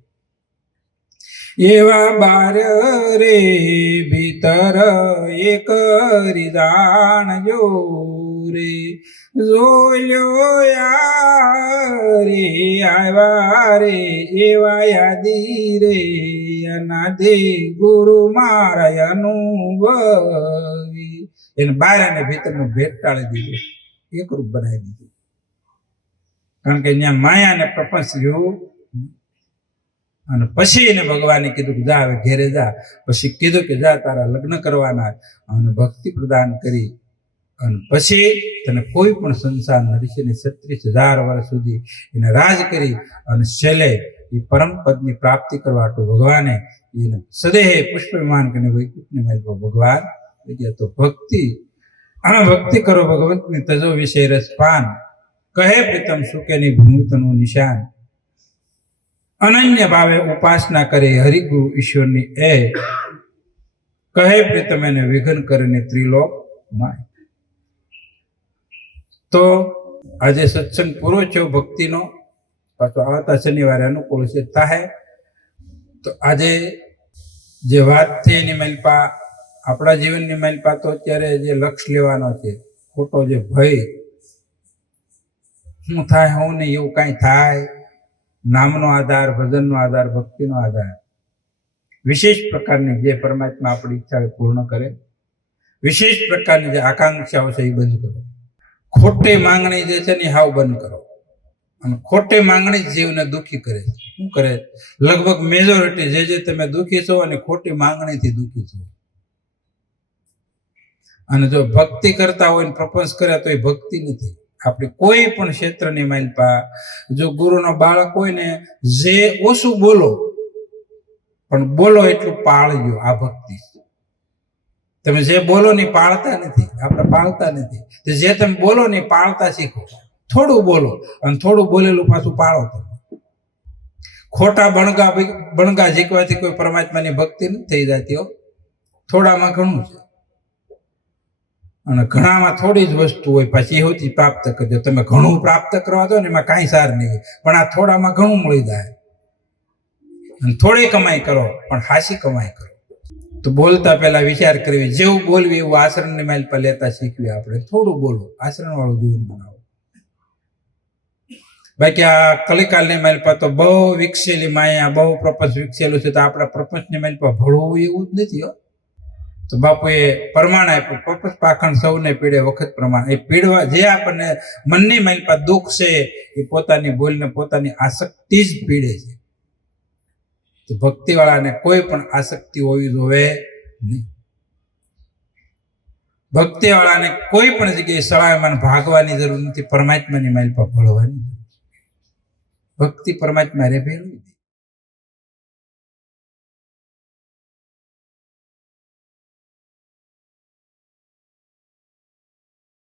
એવા બાર રે ભીતર એક જાણજો રે, જોયો રે આવ્યા રે એવા યાદી રે, અનાદે ગુરુ મારા અનુભવી. એને બહાર અને ભીતરનો ભેદ ટાળી દીધો, એકરૂપ બનાવી દીધું. કારણ કે અહીંયા માયા અને પ્રપંચ જેવું. અને પછી એને ભગવાને કીધું કે જા હવે ઘેરે જા. પછી કીધું કે જા તારા લગ્ન કરવાના અને ભક્તિ પ્રદાન કરી અને પછી તને કોઈ પણ સંસાર નડીશેની 36,000 વર્ષ સુધી એને રાજ કરી અને છેલ્લે એ પરમ પદની પ્રાપ્તિ કરવા તો ભગવાને એને સદેહ પુષ્પમાન કરીને વૈકુંઠની મહેલ પર ભગવાન તો ભક્તિ કરો ભગવંતની તજો વિષય રસ પાન, કહે પ્રીતમ સુકેની ભૂમિતનું નિશાન. અનન્ય ભાવે ઉપાસના કરે હરિગુરુ ઈશ્વરની એ, કહે પ્રીતમ એને વિઘન કરીને ત્રિલોક માય. તો આજે સત્સંગ પૂરો થયો ભક્તિનો, પાછો આવતા શનિવારે અનુકૂળ છે થાય. તો આજે જે વાત થઈ એની મલપા આપણા જીવનની મલપા તો અત્યારે જે લક્ષ લેવાનો છે, ખોટો જે ભય શું થાય હું નહીં એવું કાંઈ થાય, નામનો આધાર, ભજનનો આધાર, ભક્તિનો આધાર, વિશેષ પ્રકારની જે પરમાત્મા આપણી ઈચ્છા પૂર્ણ કરે, વિશેષ પ્રકારની જે આકાંક્ષાઓ છે એ બંધ કરો. ખોટી માંગણી જે છે ને હાવ બંધ કરો. અને ખોટી માંગણી જીવને દુઃખી કરે. શું કરે? લગભગ મેજોરિટી જે તમે દુઃખી છો અને ખોટી માંગણીથી દુઃખી છો. અને જો ભક્તિ કરતા હોય ને પ્રપંચ કરે તો એ ભક્તિ નથી. આપણે કોઈ પણ ક્ષેત્રની માલપા જો ગુરુનો બાળક હોય ને, જે ઓછું બોલો પણ બોલો એટલું પાળજો, આ ભક્તિ. તમે જે બોલો ને પાળતા નથી, આપણે પાળતા નથી. જે તમે બોલો ને પાળતા શીખો. થોડું બોલો અને થોડું બોલેલું પાછું પાળો. તમે ખોટા બણગા જીકવાથી કોઈ પરમાત્માની ભક્તિ નથી થઈ જતી હો. થોડામાં ઘણું છે અને ઘણામાં થોડી જ વસ્તુ હોય, પછી એથી પ્રાપ્ત કરજો. તમે ઘણું પ્રાપ્ત કરવા દો ને એમાં કાંઈ સાર નહીં, પણ આ થોડામાં ઘણું મળી જાય. અને થોડી કમાઈ કરો પણ હાસી કમાઈ કરો. તો બોલતા પહેલા વિચાર કરવી, જેવું બોલવી એવું આચરણની માઇલ પર લેતા શીખવી. આપણે થોડું બોલો, આચરણ વાળું જીવન બનાવો. બાકી આ કલિકાલની માઇલ પર તો બહુ વિકસેલી માયા, બહુ પ્રપંચ વિકસેલું છે. તો આપણા પ્રપંચની માઇલ પર ભળવું એવું જ નથી હો. તો બાપુએ પ્રમાણ આપ્યું, પ્રપંચ પાખંડ સૌને પીડે વખત પ્રમાણ. એ પીડવા જે આપણને મનની માઇલ પર દુઃખ છે એ પોતાની બોલને પોતાની આસક્તિ જ પીડે છે. તો ભક્તિવાળાને કોઈ પણ આસક્તિ હોવી જોવે નહીં. ભક્તિવાળાને કોઈ પણ જગ્યાએ સળાયમાન ભાગવાની જરૂર નથી, પરમાત્માની માઇલ પર ભળવાની. ભક્તિ પરમાત્મા રે ભેળવી દે.